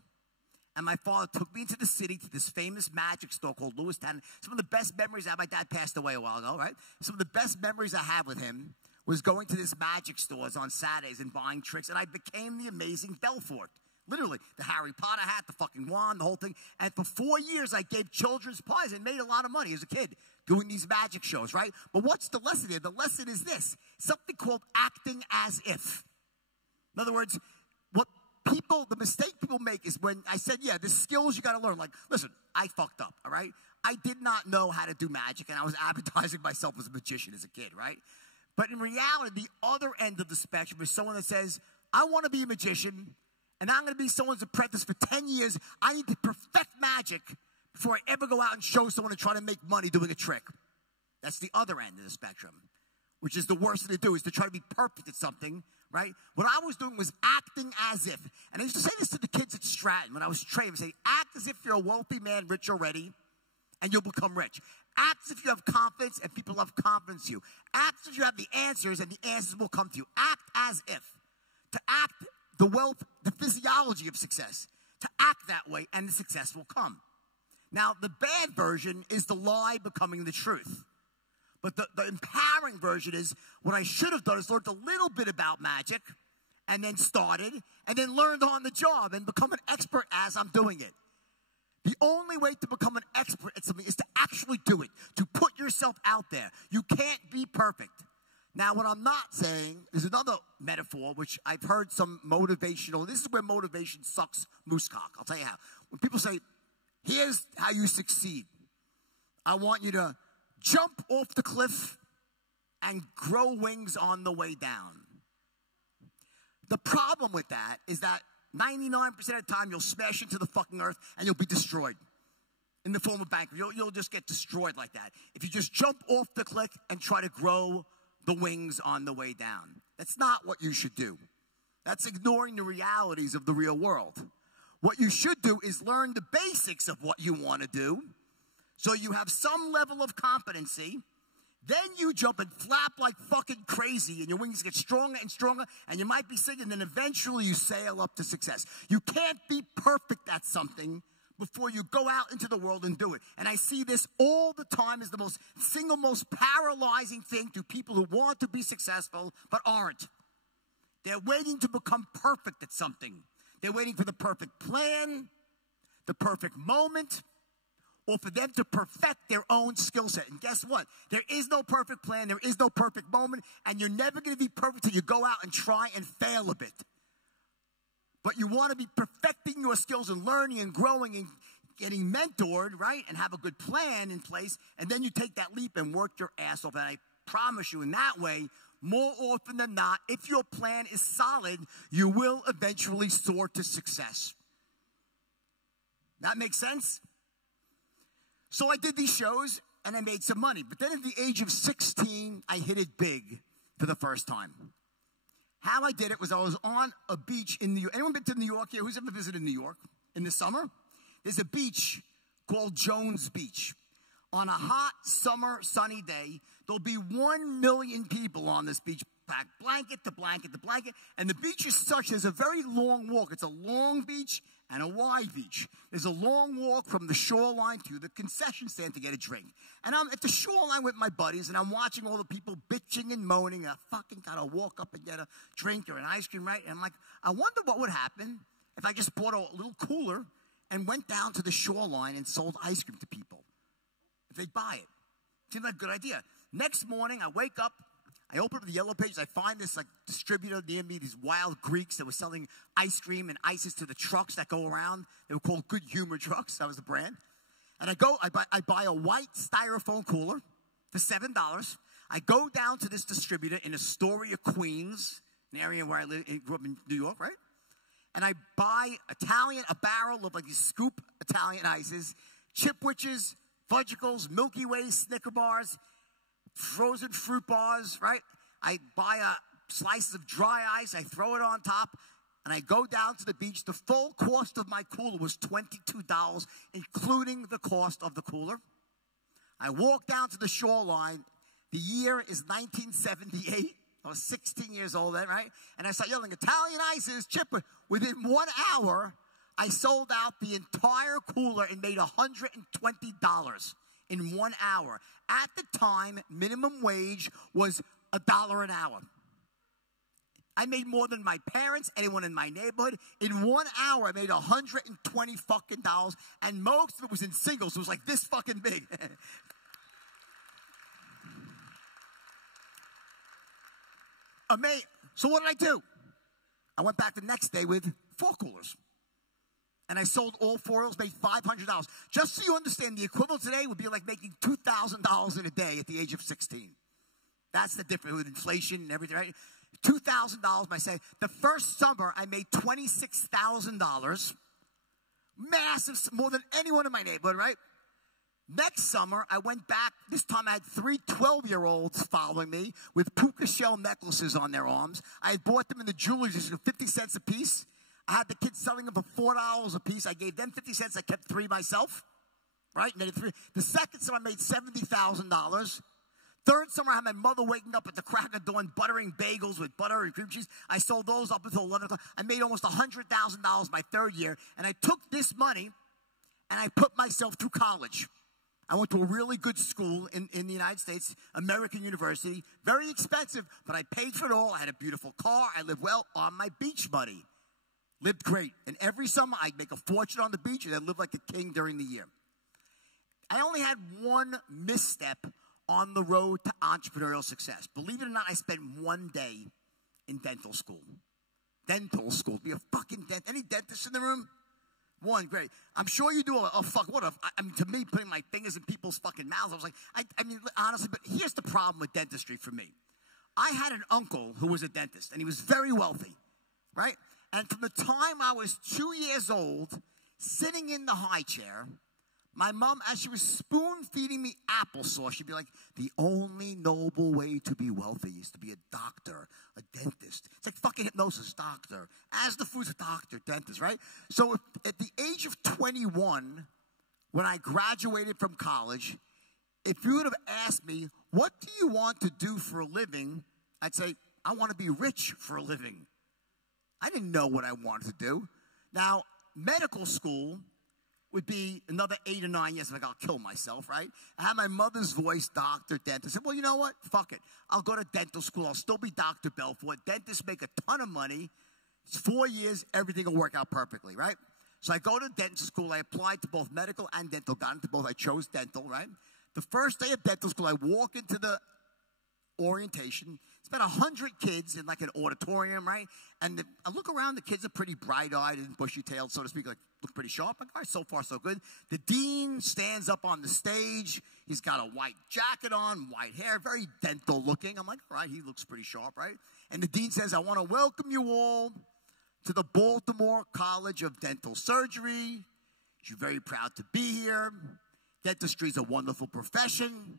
And my father took me into the city to this famous magic store called Lewistown. Some of the best memories I have, my dad passed away a while ago, right? Some of the best memories I have with him was going to this magic stores on Saturdays and buying tricks. And I became the amazing Belfort. Literally, the Harry Potter hat, the fucking wand, the whole thing. And for 4 years, I gave children's parties and made a lot of money as a kid doing these magic shows, right? But what's the lesson here? The lesson is this. Something called acting as if. In other words, the mistake people make is when I said, yeah, there's skills you got to learn. Like, listen, I fucked up, all right? I did not know how to do magic, and I was advertising myself as a magician as a kid, right? But in reality, the other end of the spectrum is someone that says, I want to be a magician, and I'm going to be someone's apprentice for 10 years. I need to perfect magic before I ever go out and show someone and try to make money doing a trick. That's the other end of the spectrum, which is the worst thing to do, is to try to be perfect at something, right? What I was doing was acting as if. And I used to say this to the kids at Stratton when I was training. I would say, act as if you're a wealthy man, rich already, and you'll become rich. Act as if you have confidence and people have confidence in you. Act as if you have the answers and the answers will come to you. Act as if. To act the wealth, the physiology of success. To act that way and the success will come. Now, the bad version is the lie becoming the truth. But the empowering version is what I should have done is learned a little bit about magic and then started and then learned on the job and become an expert as I'm doing it. The only way to become an expert at something is to actually do it, to put yourself out there. You can't be perfect. Now, what I'm not saying is another metaphor, which I've heard some motivational, this is where motivation sucks moosecock. I'll tell you how. When people say, here's how you succeed. I want you to jump off the cliff and grow wings on the way down. The problem with that is that 99% of the time you'll smash into the fucking earth and you'll be destroyed in the form of bankruptcy. You'll just get destroyed like that. If you just jump off the cliff and try to grow the wings on the way down. That's not what you should do. That's ignoring the realities of the real world. What you should do is learn the basics of what you want to do, so you have some level of competency. Then you jump and flap like fucking crazy, and your wings get stronger and stronger, and you might be singing, and then eventually you sail up to success. You can't be perfect at something before you go out into the world and do it. And I see this all the time as the single most paralyzing thing to people who want to be successful but aren't. They're waiting to become perfect at something. They're waiting for the perfect plan, the perfect moment, or for them to perfect their own skill set. And guess what? There is no perfect plan. There is no perfect moment. And you're never going to be perfect till you go out and try and fail a bit. But you want to be perfecting your skills and learning and growing and getting mentored, right? And have a good plan in place. And then you take that leap and work your ass off. And I promise you, in that way, more often than not, if your plan is solid, you will eventually soar to success. That makes sense? So I did these shows, and I made some money. But then at the age of 16, I hit it big for the first time. How I did it was I was on a beach in New York. Anyone been to New York here? Who's ever visited New York in the summer? There's a beach called Jones Beach. On a hot summer sunny day, there'll be 1 million people on this beach, packed blanket to blanket to blanket. And the beach is such, there's a very long walk. It's a long beach and a wide beach. There's a long walk from the shoreline to the concession stand to get a drink. And I'm at the shoreline with my buddies, and I'm watching all the people bitching and moaning. I fucking gotta walk up and get a drink or an ice cream, right? And I'm like, I wonder what would happen if I just bought a little cooler and went down to the shoreline and sold ice cream to people. If they'd buy it. Seemed like a good idea. Next morning, I wake up, I open up the yellow pages, I find this like distributor near me, these wild Greeks that were selling ice cream and ices to the trucks that go around. They were called Good Humor trucks. That was the brand. And I buy a white styrofoam cooler for $7. I go down to this distributor in Astoria, Queens, an area where I grew up in New York, right? And I buy a barrel of like these scoop Italian ices, Chipwiches, Fudgicles, Milky Ways, Snicker bars, frozen fruit bars, right? I buy slices of dry ice, I throw it on top, and I go down to the beach. The full cost of my cooler was $22, including the cost of the cooler. I walk down to the shoreline. The year is 1978. I was 16 years old then, right? And I start yelling, Italian ices, chipper. Within 1 hour, I sold out the entire cooler and made $120 in 1 hour. At the time, minimum wage was $1 an hour. I made more than my parents, anyone in my neighborhood. In 1 hour, I made $120 fucking dollars, and most of it was in singles. It was like this fucking big. So what did I do? I went back the next day with 4 coolers. And I sold all 4 of those, made $500. Just so you understand, the equivalent today would be like making $2,000 in a day at the age of 16. That's the difference with inflation and everything, right? $2,000, I say. The first summer, I made $26,000. Massive, more than anyone in my neighborhood, right? Next summer, I went back. This time, I had 3 12-year-olds following me with puka shell necklaces on their arms. I had bought them in the jewelry store for 50 cents a piece. I had the kids selling them for $4 a piece. I gave them 50 cents. I kept 3 myself, right? Made it 3. The second summer, I made $70,000. Third summer, I had my mother waking up at the crack of dawn, buttering bagels with butter and cream cheese. I sold those up until 11 o'clock. I made almost $100,000 my third year. And I took this money, and I put myself through college. I went to a really good school in the United States, American University. Very expensive, but I paid for it all. I had a beautiful car. I lived well on my beach money. Lived great. And every summer, I'd make a fortune on the beach, and I'd live like a king during the year. I only had one misstep on the road to entrepreneurial success. Believe it or not, I spent 1 day in dental school. Dental school. Be a fucking dentist. Any dentists in the room? One, great. I'm sure you do I mean, to me, putting my fingers in people's fucking mouths, I was like, I mean, honestly, but here's the problem with dentistry for me. I had an uncle who was a dentist, and he was very wealthy, right? And from the time I was 2 years old, sitting in the high chair, my mom, as she was spoon-feeding me applesauce, she'd be like, the only noble way to be wealthy is to be a doctor, a dentist. It's like fucking hypnosis, doctor. As the food's a doctor, dentist, right? So at the age of 21, when I graduated from college, if you would have asked me, what do you want to do for a living? I'd say, I want to be rich for a living. I didn't know what I wanted to do. Now, medical school would be another 8 or 9 years. Like, I'll kill myself, right? I had my mother's voice, doctor, dentist. I said, well, you know what? Fuck it. I'll go to dental school. I'll still be Dr. Belfort. Dentists make a ton of money. It's 4 years. Everything will work out perfectly, right? So I go to dental school. I applied to both medical and dental. Got into both. I chose dental, right? The first day of dental school, I walk into the orientation. It's about 100 kids in like an auditorium, right? And I look around. The kids are pretty bright-eyed and bushy-tailed, so to speak. Like, look pretty sharp. Like, all right, so far so good. The dean stands up on the stage. He's got a white jacket on, white hair, very dental looking. I'm like, all right, he looks pretty sharp, right? And the dean says, I want to welcome you all to the Baltimore College of Dental Surgery. You're very proud to be here. Dentistry is a wonderful profession.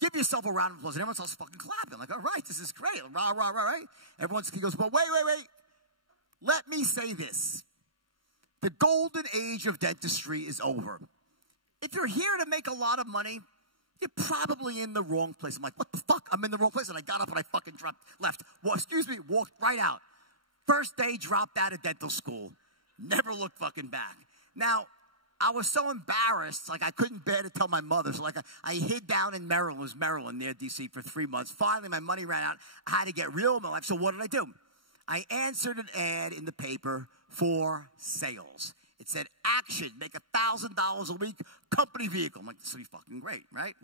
Give yourself a round of applause. And everyone starts fucking clapping. I'm like, all right, this is great. Rah, rah, rah, right? He goes, but wait. Let me say this. The golden age of dentistry is over. If you're here to make a lot of money, you're probably in the wrong place. I'm like, what the fuck? I'm in the wrong place. And I got up and I fucking left. Well, walked right out. First day, dropped out of dental school. Never looked fucking back. Now, I was so embarrassed, like I couldn't bear to tell my mother. So like I hid down in Maryland, it was Maryland near DC for 3 months. Finally, my money ran out. I had to get real in my life. So what did I do? I answered an ad in the paper for sales. It said, action, make $1,000 a week, company vehicle. I'm like, this will be fucking great, right?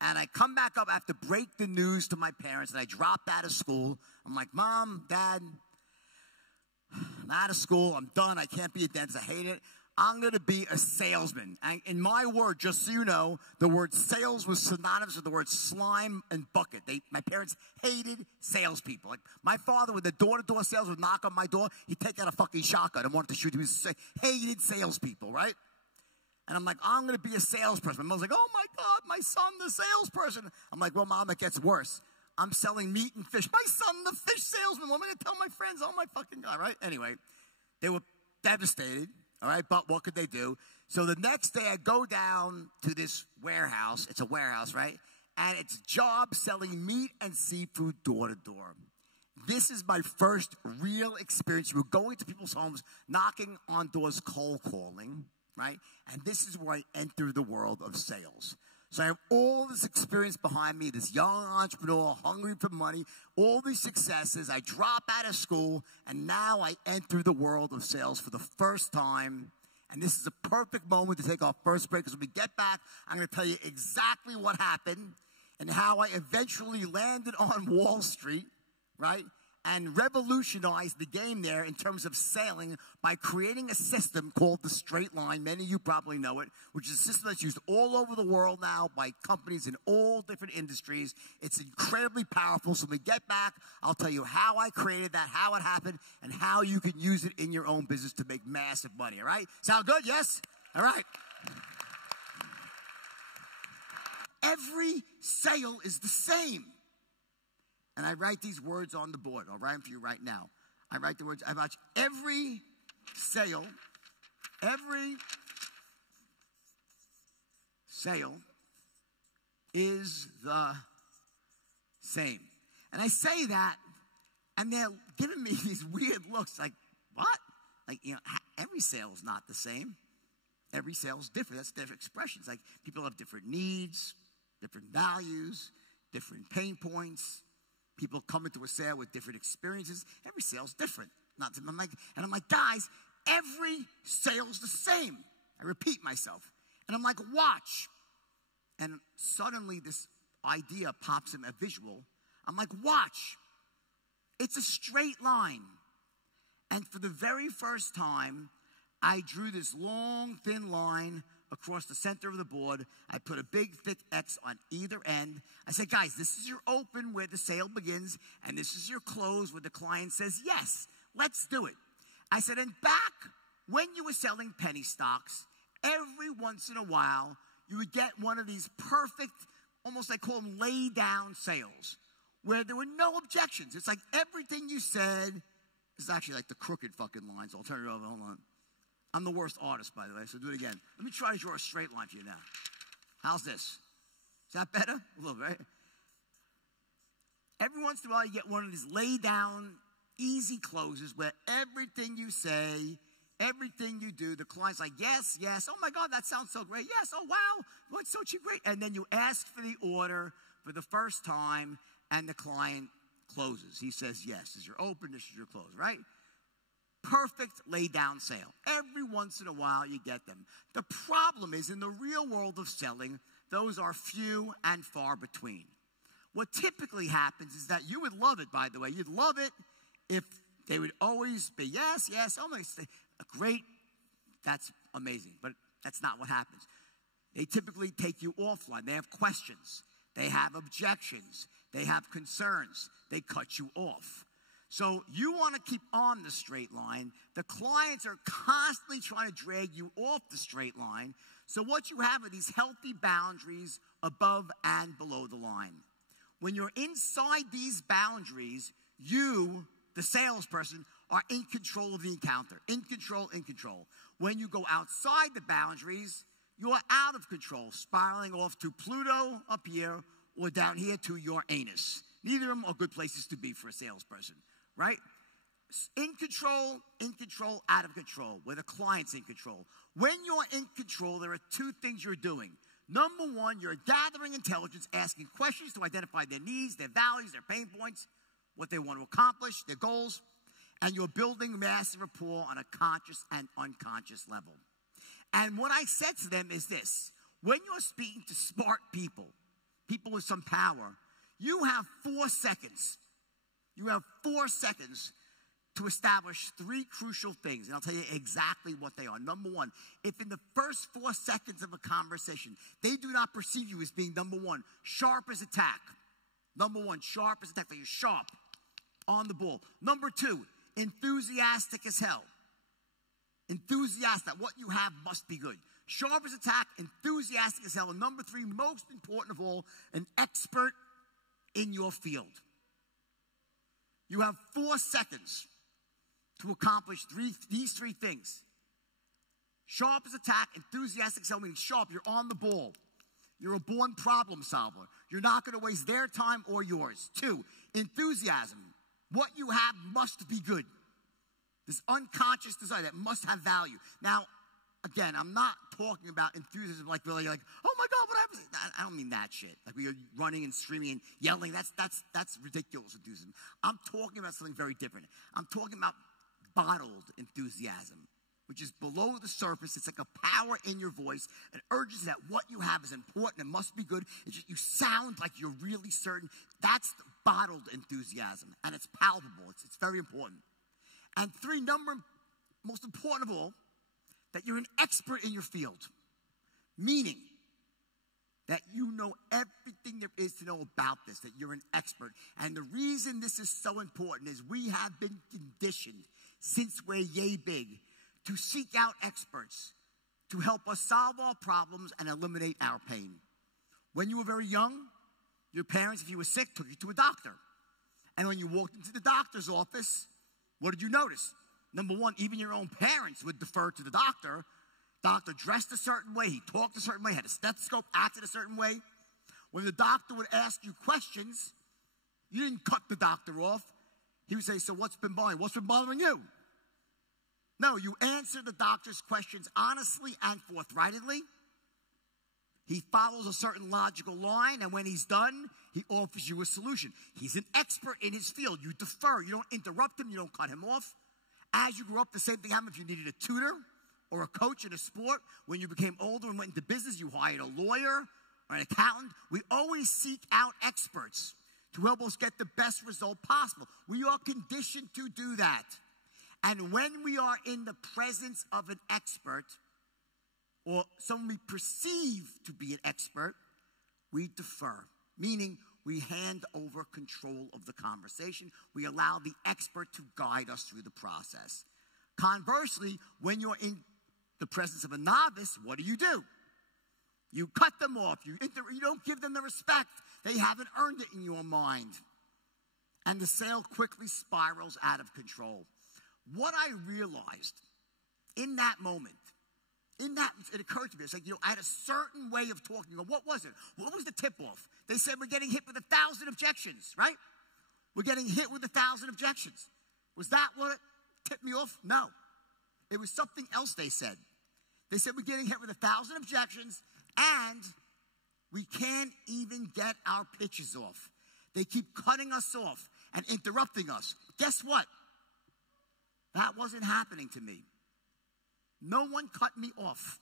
And I come back up, I have to break the news to my parents that I dropped out of school. I'm like, Mom, Dad, I'm out of school. I'm done. I can't be a dentist. I hate it. I'm going to be a salesman. And in my word, just so you know, the word sales was synonymous with the word slime and bucket. My parents hated salespeople. Like my father, when the door-to-door sales would knock on my door, he'd take out a fucking shotgun and wanted to shoot. He hated salespeople, right? And I'm like, I'm going to be a salesperson. My mom's like, oh my God, my son, the salesperson. I'm like, well, Mom, it gets worse. I'm selling meat and fish. My son, the fish salesman. What am I going to tell my friends? Oh my fucking God, right? Anyway, they were devastated. All right, but what could they do? So the next day I go down to this warehouse. It's a warehouse, right? And it's a job selling meat and seafood door to door. This is my first real experience. We're going to people's homes, knocking on doors, cold calling, right? And this is where I enter the world of sales. So I have all this experience behind me, this young entrepreneur, hungry for money, all these successes. I drop out of school, and now I enter the world of sales for the first time. And this is a perfect moment to take our first break, because when we get back, I'm going to tell you exactly what happened and how I eventually landed on Wall Street, right? And revolutionized the game there in terms of selling by creating a system called the straight line. Many of you probably know it, which is a system that's used all over the world now by companies in all different industries. It's incredibly powerful. So when we get back, I'll tell you how I created that, how it happened, and how you can use it in your own business to make massive money, all right? Sound good? Yes? All right. Every sale is the same. And I write these words on the board. I'll write them for you right now. I write the words. I watch every sale is the same. And I say that, and they're giving me these weird looks like, what? Like, you know, every sale is not the same. Every sale is different. That's different expressions. Like, people have different needs, different values, different pain points. People come into a sale with different experiences. Every sale's different. I'm like, guys, every sale's the same. I repeat myself. And I'm like, watch. And suddenly this idea pops in a visual. I'm like, watch. It's a straight line. And for the very first time, I drew this long, thin line across the center of the board. I put a big, thick X on either end. I said, guys, this is your open where the sale begins, and this is your close where the client says, yes, let's do it. I said, and back when you were selling penny stocks, every once in a while, you would get one of these perfect, almost I call them lay down sales, where there were no objections. It's like everything you said is actually like the crooked fucking lines. I'll turn it over, hold on. I'm the worst artist, by the way, so do it again. Let me try to draw a straight line for you now. How's this? Is that better? A little, right? Every once in a while, you get one of these lay-down, easy closes where everything you say, everything you do, the client's like, yes, yes. Oh, my God, that sounds so great. Yes, oh, wow, what's so cheap, great. And then you ask for the order for the first time, and the client closes. He says, yes, this is your open, this is your close, right? perfect laid-down sale. Every once in a while, you get them. The problem is, in the real world of selling, those are few and far between. What typically happens is that you would love it, by the way. You'd love it if they would always be, yes, yes, oh my, great, that's amazing. But that's not what happens. They typically take you offline. They have questions. They have objections. They have concerns. They cut you off. So you want to keep on the straight line. The clients are constantly trying to drag you off the straight line. So what you have are these healthy boundaries above and below the line. When you're inside these boundaries, you, the salesperson, are in control of the encounter. In control, in control. When you go outside the boundaries, you're out of control, spiraling off to Pluto up here or down here to your anus. Neither of them are good places to be for a salesperson, right? In control, out of control, where the client's in control. When you're in control, there are two things you're doing. Number one, you're gathering intelligence, asking questions to identify their needs, their values, their pain points, what they want to accomplish, their goals, and you're building massive rapport on a conscious and unconscious level. And what I said to them is this: when you're speaking to smart people, people with some power, you have 4 seconds. You have 4 seconds to establish 3 crucial things, and I'll tell you exactly what they are. Number one, if in the first 4 seconds of a conversation, they do not perceive you as being, number one, sharp as a tack. Number one, sharp as a tack, that you're sharp, on the ball. Number two, enthusiastic as hell. Enthusiastic, that what you have must be good. Sharp as a tack, enthusiastic as hell. And number three, most important of all, an expert in your field. You have 4 seconds to accomplish these 3 things. Sharp as a tack, enthusiastic as hell, meaning sharp, you're on the ball. You're a born problem solver. You're not going to waste their time or yours. 2, enthusiasm. What you have must be good. This unconscious desire that must have value. Now, again, I'm not talking about enthusiasm like really like, oh my God, what happens? I don't mean that shit. Like we are running and screaming and yelling. That's ridiculous enthusiasm. I'm talking about something very different. I'm talking about bottled enthusiasm, which is below the surface. It's like a power in your voice, an urgency that what you have is important and must be good. It's just, you sound like you're really certain. That's the bottled enthusiasm, and it's palpable. It's very important. And 3, most important of all, that you're an expert in your field, meaning that you know everything there is to know about this, that you're an expert. And the reason this is so important is we have been conditioned since we're yay big to seek out experts to help us solve our problems and eliminate our pain. When you were very young, your parents, if you were sick, took you to a doctor. And when you walked into the doctor's office, what did you notice? Number one, even your own parents would defer to the doctor. Doctor dressed a certain way, he talked a certain way, had a stethoscope, acted a certain way. When the doctor would ask you questions, you didn't cut the doctor off. He would say, so what's been bothering you? No, you answer the doctor's questions honestly and forthrightly. He follows a certain logical line, and when he's done, he offers you a solution. He's an expert in his field. You defer. You don't interrupt him. You don't cut him off. As you grew up, the same thing happened if you needed a tutor or a coach in a sport. When you became older and went into business, you hired a lawyer or an accountant. We always seek out experts to help us get the best result possible. We are conditioned to do that. And when we are in the presence of an expert, or someone we perceive to be an expert, we defer, meaning we hand over control of the conversation. We allow the expert to guide us through the process. Conversely, when you're in the presence of a novice, what do? You cut them off. You don't give them the respect. They haven't earned it in your mind. And the sale quickly spirals out of control. What I realized in that moment, it occurred to me, it's like, I had a certain way of talking. What was it? What was the tip-off? They said we're getting hit with 1,000 objections, right? We're getting hit with 1,000 objections. Was that what tipped me off? No. It was something else they said. They said we're getting hit with 1,000 objections, and we can't even get our pitches off. They keep cutting us off and interrupting us. Guess what? That wasn't happening to me. No one cut me off.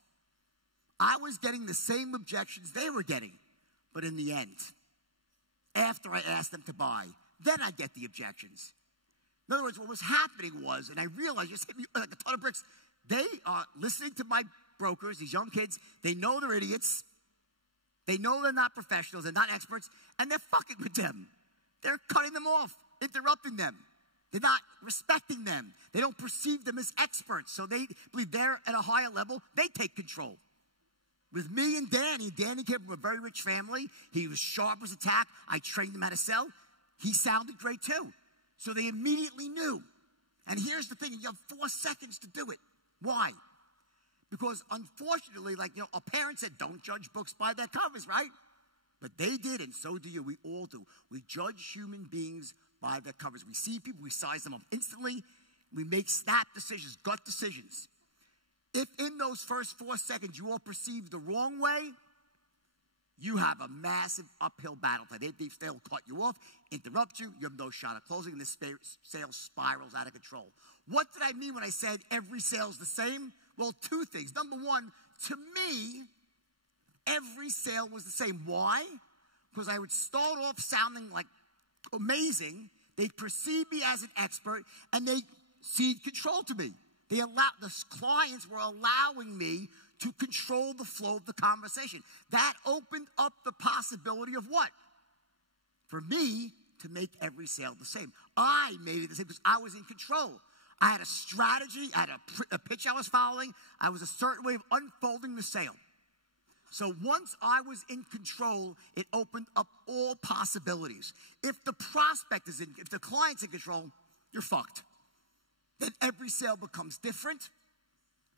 I was getting the same objections they were getting. But in the end, after I asked them to buy, then I get the objections. In other words, what was happening was, and I realized, just hit me like a ton of bricks, they are listening to my brokers, these young kids. They know they're idiots. They know they're not professionals, they're not experts, and they're fucking with them. They're cutting them off, interrupting them. They're not respecting them. They don't perceive them as experts, so they believe they're at a higher level. They take control. With me and Danny came from a very rich family. He was sharp as a tack. I trained him how to sell. He sounded great too. So they immediately knew. And here's the thing, you have 4 seconds to do it. Why? Because unfortunately, our parents said, don't judge books by their covers, right? But they did, and so do you. We all do. We judge human beings by their covers. We see people, we size them up instantly. We make snap decisions, gut decisions. If in those first 4 seconds you all perceive the wrong way, you have a massive uphill battle. They'll cut you off, interrupt you. You have no shot at closing, and this sale spirals out of control. What did I mean when I said every sale is the same? Well, 2 things. Number one, to me, every sale was the same. Why? Because I would start off sounding like amazing. They'd perceive me as an expert, and they'd cede control to me. The clients were allowing me to control the flow of the conversation. That opened up the possibility of what? For me to make every sale the same. I made it the same because I was in control. I had a strategy, I had a pitch I was following. I was a certain way of unfolding the sale. So once I was in control, it opened up all possibilities. If the if the client's in control, you're fucked. Then every sale becomes different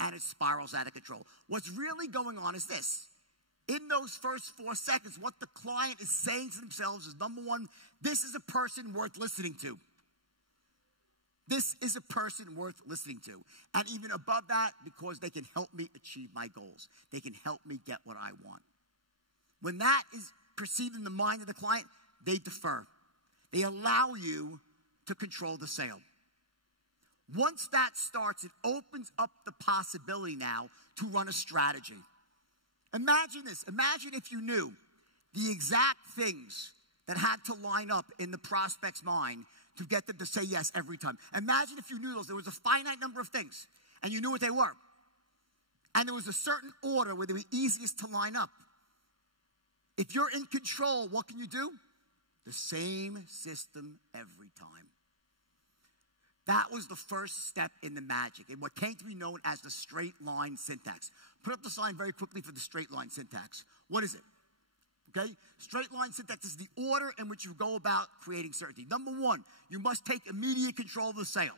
and it spirals out of control. What's really going on is this. In those first 4 seconds, what the client is saying to themselves is, number one, this is a person worth listening to. This is a person worth listening to. And even above that, because they can help me achieve my goals. They can help me get what I want. When that is perceived in the mind of the client, they defer. They allow you to control the sale. Once that starts, it opens up the possibility now to run a strategy. Imagine this. Imagine if you knew the exact things that had to line up in the prospect's mind to get them to say yes every time. Imagine if you knew those. There was a finite number of things, and you knew what they were. And there was a certain order where they were easiest to line up. If you're in control, what can you do? The same system every time. That was the first step in the magic, and what came to be known as the straight line syntax. Put up the sign very quickly for the straight line syntax. What is it? Okay? Straight line syntax is the order in which you go about creating certainty. Number one, you must take immediate control of the sale.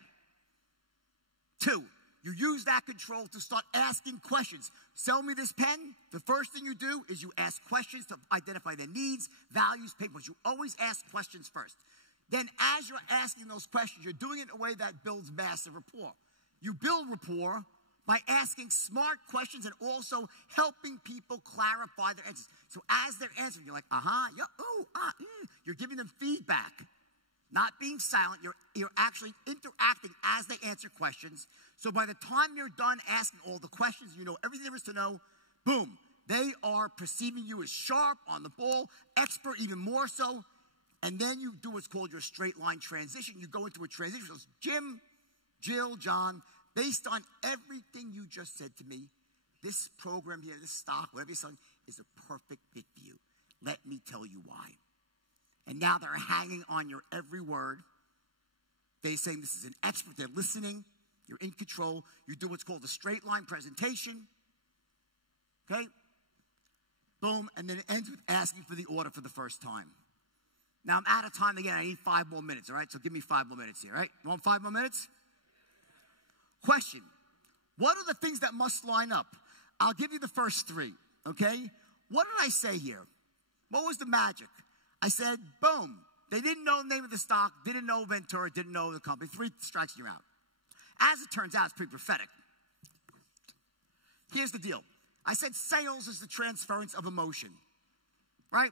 2, you use that control to start asking questions. Sell me this pen. The first thing you do is you ask questions to identify their needs, values, pain points. You always ask questions first. Then as you're asking those questions, you're doing it in a way that builds massive rapport. You build rapport by asking smart questions and also helping people clarify their answers. So as they're answering, you're like, yeah, ooh, You're giving them feedback. Not being silent, you're actually interacting as they answer questions. So by the time you're done asking all the questions, you know everything there is to know, boom, they are perceiving you as sharp, on the ball, expert, even more so. And then you do what's called your straight line transition. You go into a transition. So Jim, Jill, John, based on everything you just said to me, this program here, this stock, whatever you're selling, is a perfect fit for you. Let me tell you why. And now they're hanging on your every word. They're saying this is an expert. They're listening. You're in control. You do what's called a straight line presentation. Okay? Boom. And then it ends with asking for the order for the first time. Now, I'm out of time again. I need 5 more minutes, all right? So give me 5 more minutes here, all right? You want 5 more minutes? Question. What are the things that must line up? I'll give you the first 3, okay? What did I say here? What was the magic? I said, boom. They didn't know the name of the stock, didn't know Ventura, didn't know the company. 3 strikes and you're out. As it turns out, it's pretty prophetic. Here's the deal. I said sales is the transference of emotion, right?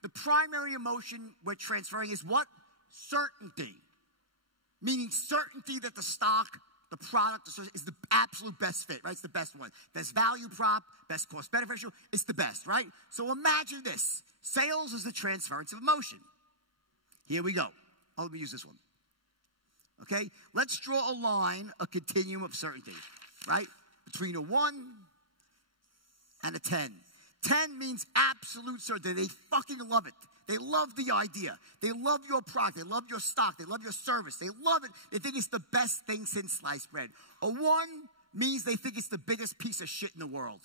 The primary emotion we're transferring is what? Certainty. Meaning certainty that the stock the product, the service is the absolute best fit, right? It's the best one. Best value prop, best cost benefit ratio, it's the best, right? So imagine this. Sales is the transference of emotion. Here we go. Oh, let me use this one. Okay? Let's draw a line, a continuum of certainty, right? Between a 1 and a 10. 10 means absolute certainty. They fucking love it. They love the idea. They love your product. They love your stock. They love your service. They love it. They think it's the best thing since sliced bread. A 1 means they think it's the biggest piece of shit in the world.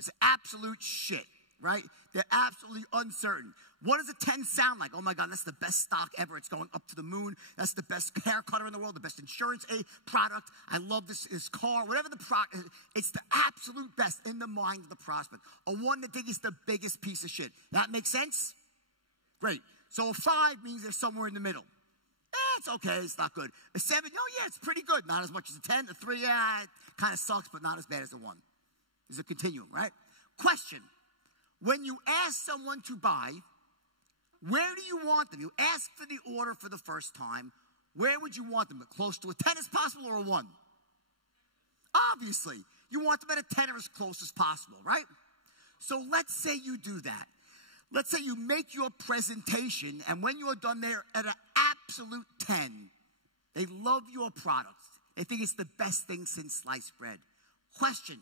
It's absolute shit, right? They're absolutely uncertain. What does a 10 sound like? Oh my God, that's the best stock ever. It's going up to the moon. That's the best hair cutter in the world, the best insurance product. I love this car. Whatever the product is, it's the absolute best in the mind of the prospect. A 1 that thinks it's the biggest piece of shit. That makes sense? Great. So a 5 means they're somewhere in the middle. It's okay. It's not good. A 7, oh yeah, it's pretty good. Not as much as a 10. A 3, yeah, it kind of sucks, but not as bad as a 1. It's a continuum, right? Question. When you ask someone to buy, where do you want them? You ask for the order for the first time. Where would you want them? Close to a 10 as possible or a 1? Obviously, you want them at a 10 or as close as possible, right? So let's say you do that. Let's say you make your presentation, and when you're done there at an absolute 10, they love your product. They think it's the best thing since sliced bread. Question,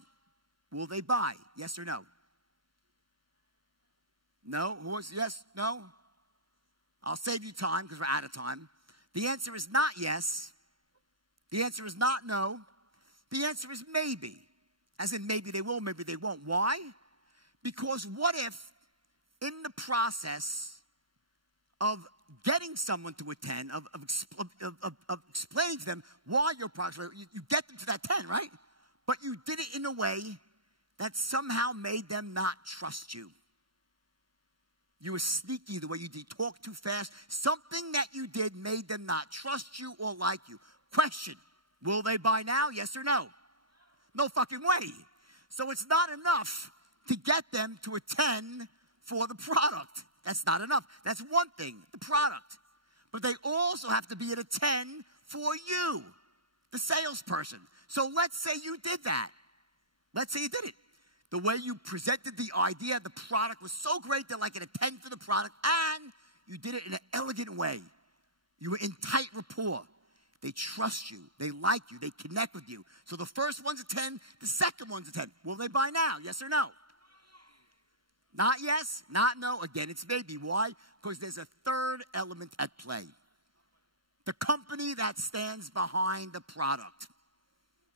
will they buy? Yes or no? No? Who wants yes? No? I'll save you time because we're out of time. The answer is not yes. The answer is not no. The answer is maybe. As in maybe they will, maybe they won't. Why? Because what if in the process of getting someone to a 10, of explaining to them why your product's right, you get them to that 10, right? But you did it in a way that somehow made them not trust you. You were sneaky the way you did, talk too fast. Something that you did made them not trust you or like you. Question, will they buy now, yes or no? No fucking way. So it's not enough to get them to a 10 for the product. That's not enough. That's one thing, the product. But they also have to be at a 10 for you, the salesperson. So let's say you did that. Let's say you did it. The way you presented the idea, the product was so great, they're like at a 10 for the product, and you did it in an elegant way. You were in tight rapport. They trust you. They like you. They connect with you. So the first one's a 10, the second one's a 10. Will they buy now? Yes or no? Not yes, not no. Again, it's maybe. Why? Because there's a third element at play. The company that stands behind the product.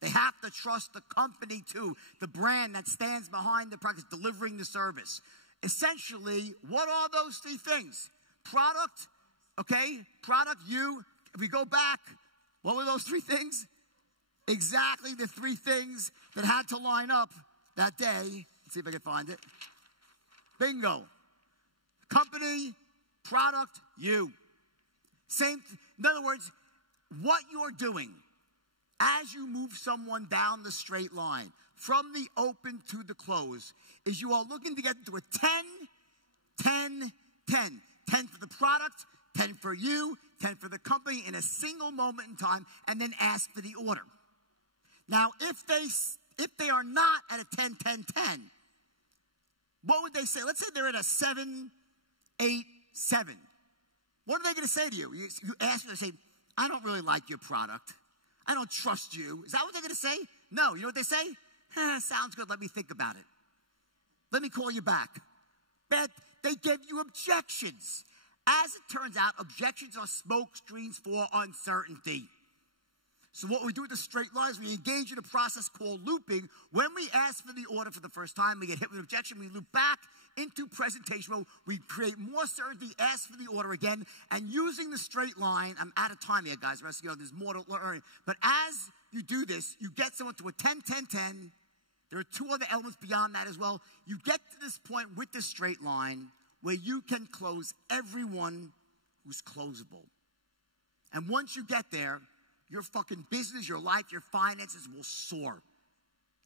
They have to trust the company too. The brand that stands behind the product is delivering the service. Essentially, what are those 3 things? Product, okay? Product, you. If we go back, what were those 3 things? Exactly the 3 things that had to line up that day. Let's see if I can find it. Bingo. Company, product, you. Same. In other words, what you're doing as you move someone down the straight line from the open to the close is you are looking to get to a 10, 10, 10. 10 for the product, 10 for you, 10 for the company in a single moment in time, and then ask for the order. Now, if they are not at a 10, 10, 10, what would they say? Let's say they're at a 7, 8, 7. What are they going to say to you? You ask them, they say, I don't really like your product. I don't trust you. Is that what they're going to say? No. You know what they say? Sounds good. Let me think about it. Let me call you back. But they give you objections. As it turns out, objections are smoke screens for uncertainty. So what we do with the straight lines, we engage in a process called looping. When we ask for the order for the first time, we get hit with an objection, we loop back into presentation mode. We create more certainty, ask for the order again, and using the straight line, I'm out of time here, guys. There's more to learn. But as you do this, you get someone to a 10, 10, 10. There are 2 other elements beyond that as well. You get to this point with this straight line where you can close everyone who's closable. And once you get there, your fucking business, your life, your finances will soar.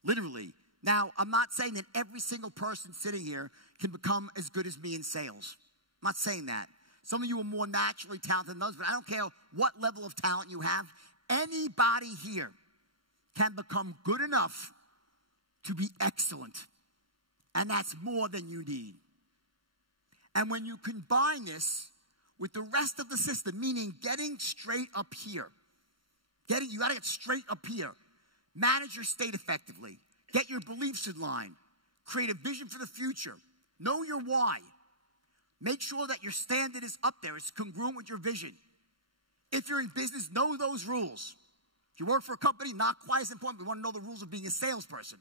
Literally. Now, I'm not saying that every single person sitting here can become as good as me in sales. I'm not saying that. Some of you are more naturally talented than others, but I don't care what level of talent you have. Anybody here can become good enough to be excellent. And that's more than you need. And when you combine this with the rest of the system, meaning getting straight up here, you got to get straight up here. Manage your state effectively. Get your beliefs in line. Create a vision for the future. Know your why. Make sure that your standard is up there. It's congruent with your vision. If you're in business, know those rules. If you work for a company, not quite as important. We want to know the rules of being a salesperson.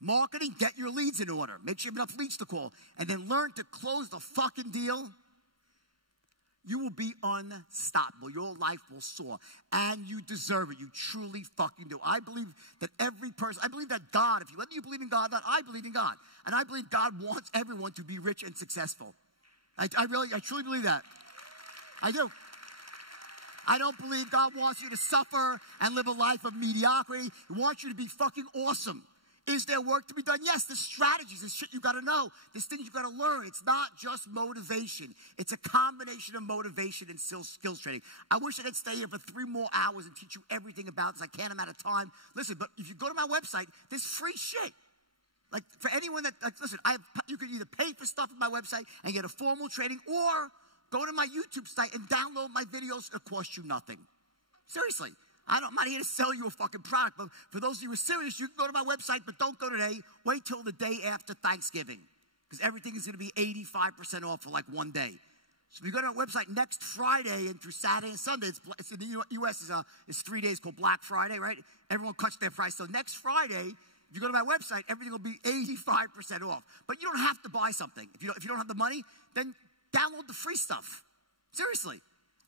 Marketing, get your leads in order. Make sure you have enough leads to call. And then learn to close the fucking deal. You will be unstoppable. Your life will soar. And you deserve it. You truly fucking do. I believe that every person, I believe that God, whether you believe in God or not, I believe in God. And I believe God wants everyone to be rich and successful. I truly believe that. I do. I don't believe God wants you to suffer and live a life of mediocrity. He wants you to be fucking awesome. Is there work to be done? Yes, there's strategies, there's shit you gotta know. There's things you gotta learn. It's not just motivation. It's a combination of motivation and skills training. I wish I could stay here for 3 more hours and teach you everything about this. I can't, I'm out of time. Listen, but if you go to my website, there's free shit. Like, for anyone that, listen, you can either pay for stuff on my website and get a formal training, or go to my YouTube site and download my videos. It'll cost you nothing. Seriously. I'm not here to sell you a fucking product, but for those of you who are serious, you can go to my website, but don't go today. Wait till the day after Thanksgiving, because everything is going to be 85% off for like 1 day. So if you go to our website next Friday and through Saturday and Sunday, it's in the U.S. It's 3 days called Black Friday, right? Everyone cuts their price. So next Friday, if you go to my website, everything will be 85% off. But you don't have to buy something. If you don't have the money, then download the free stuff. Seriously.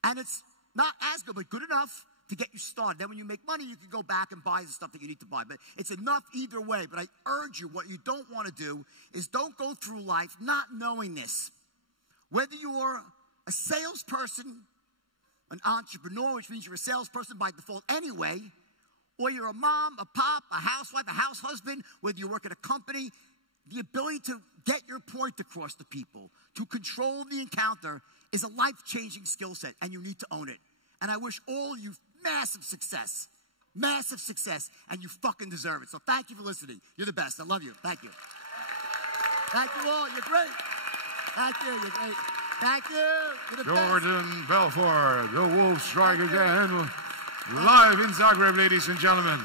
And it's not as good, but good enough to get you started. Then when you make money, you can go back and buy the stuff that you need to buy. But it's enough either way. But I urge you, what you don't want to do is don't go through life not knowing this. Whether you're a salesperson, an entrepreneur, which means you're a salesperson by default anyway, or you're a mom, a pop, a housewife, a house husband, whether you work at a company, the ability to get your point across to people, to control the encounter, is a life-changing skill set, and you need to own it. And I wish all you massive success, and you fucking deserve it. So thank you for listening. You're the best. I love you. Thank you. Thank you all. You're great. Thank you. You're great. Thank you. You're the Jordan Belfort, the Wolf strike again. Live in Zagreb, ladies and gentlemen.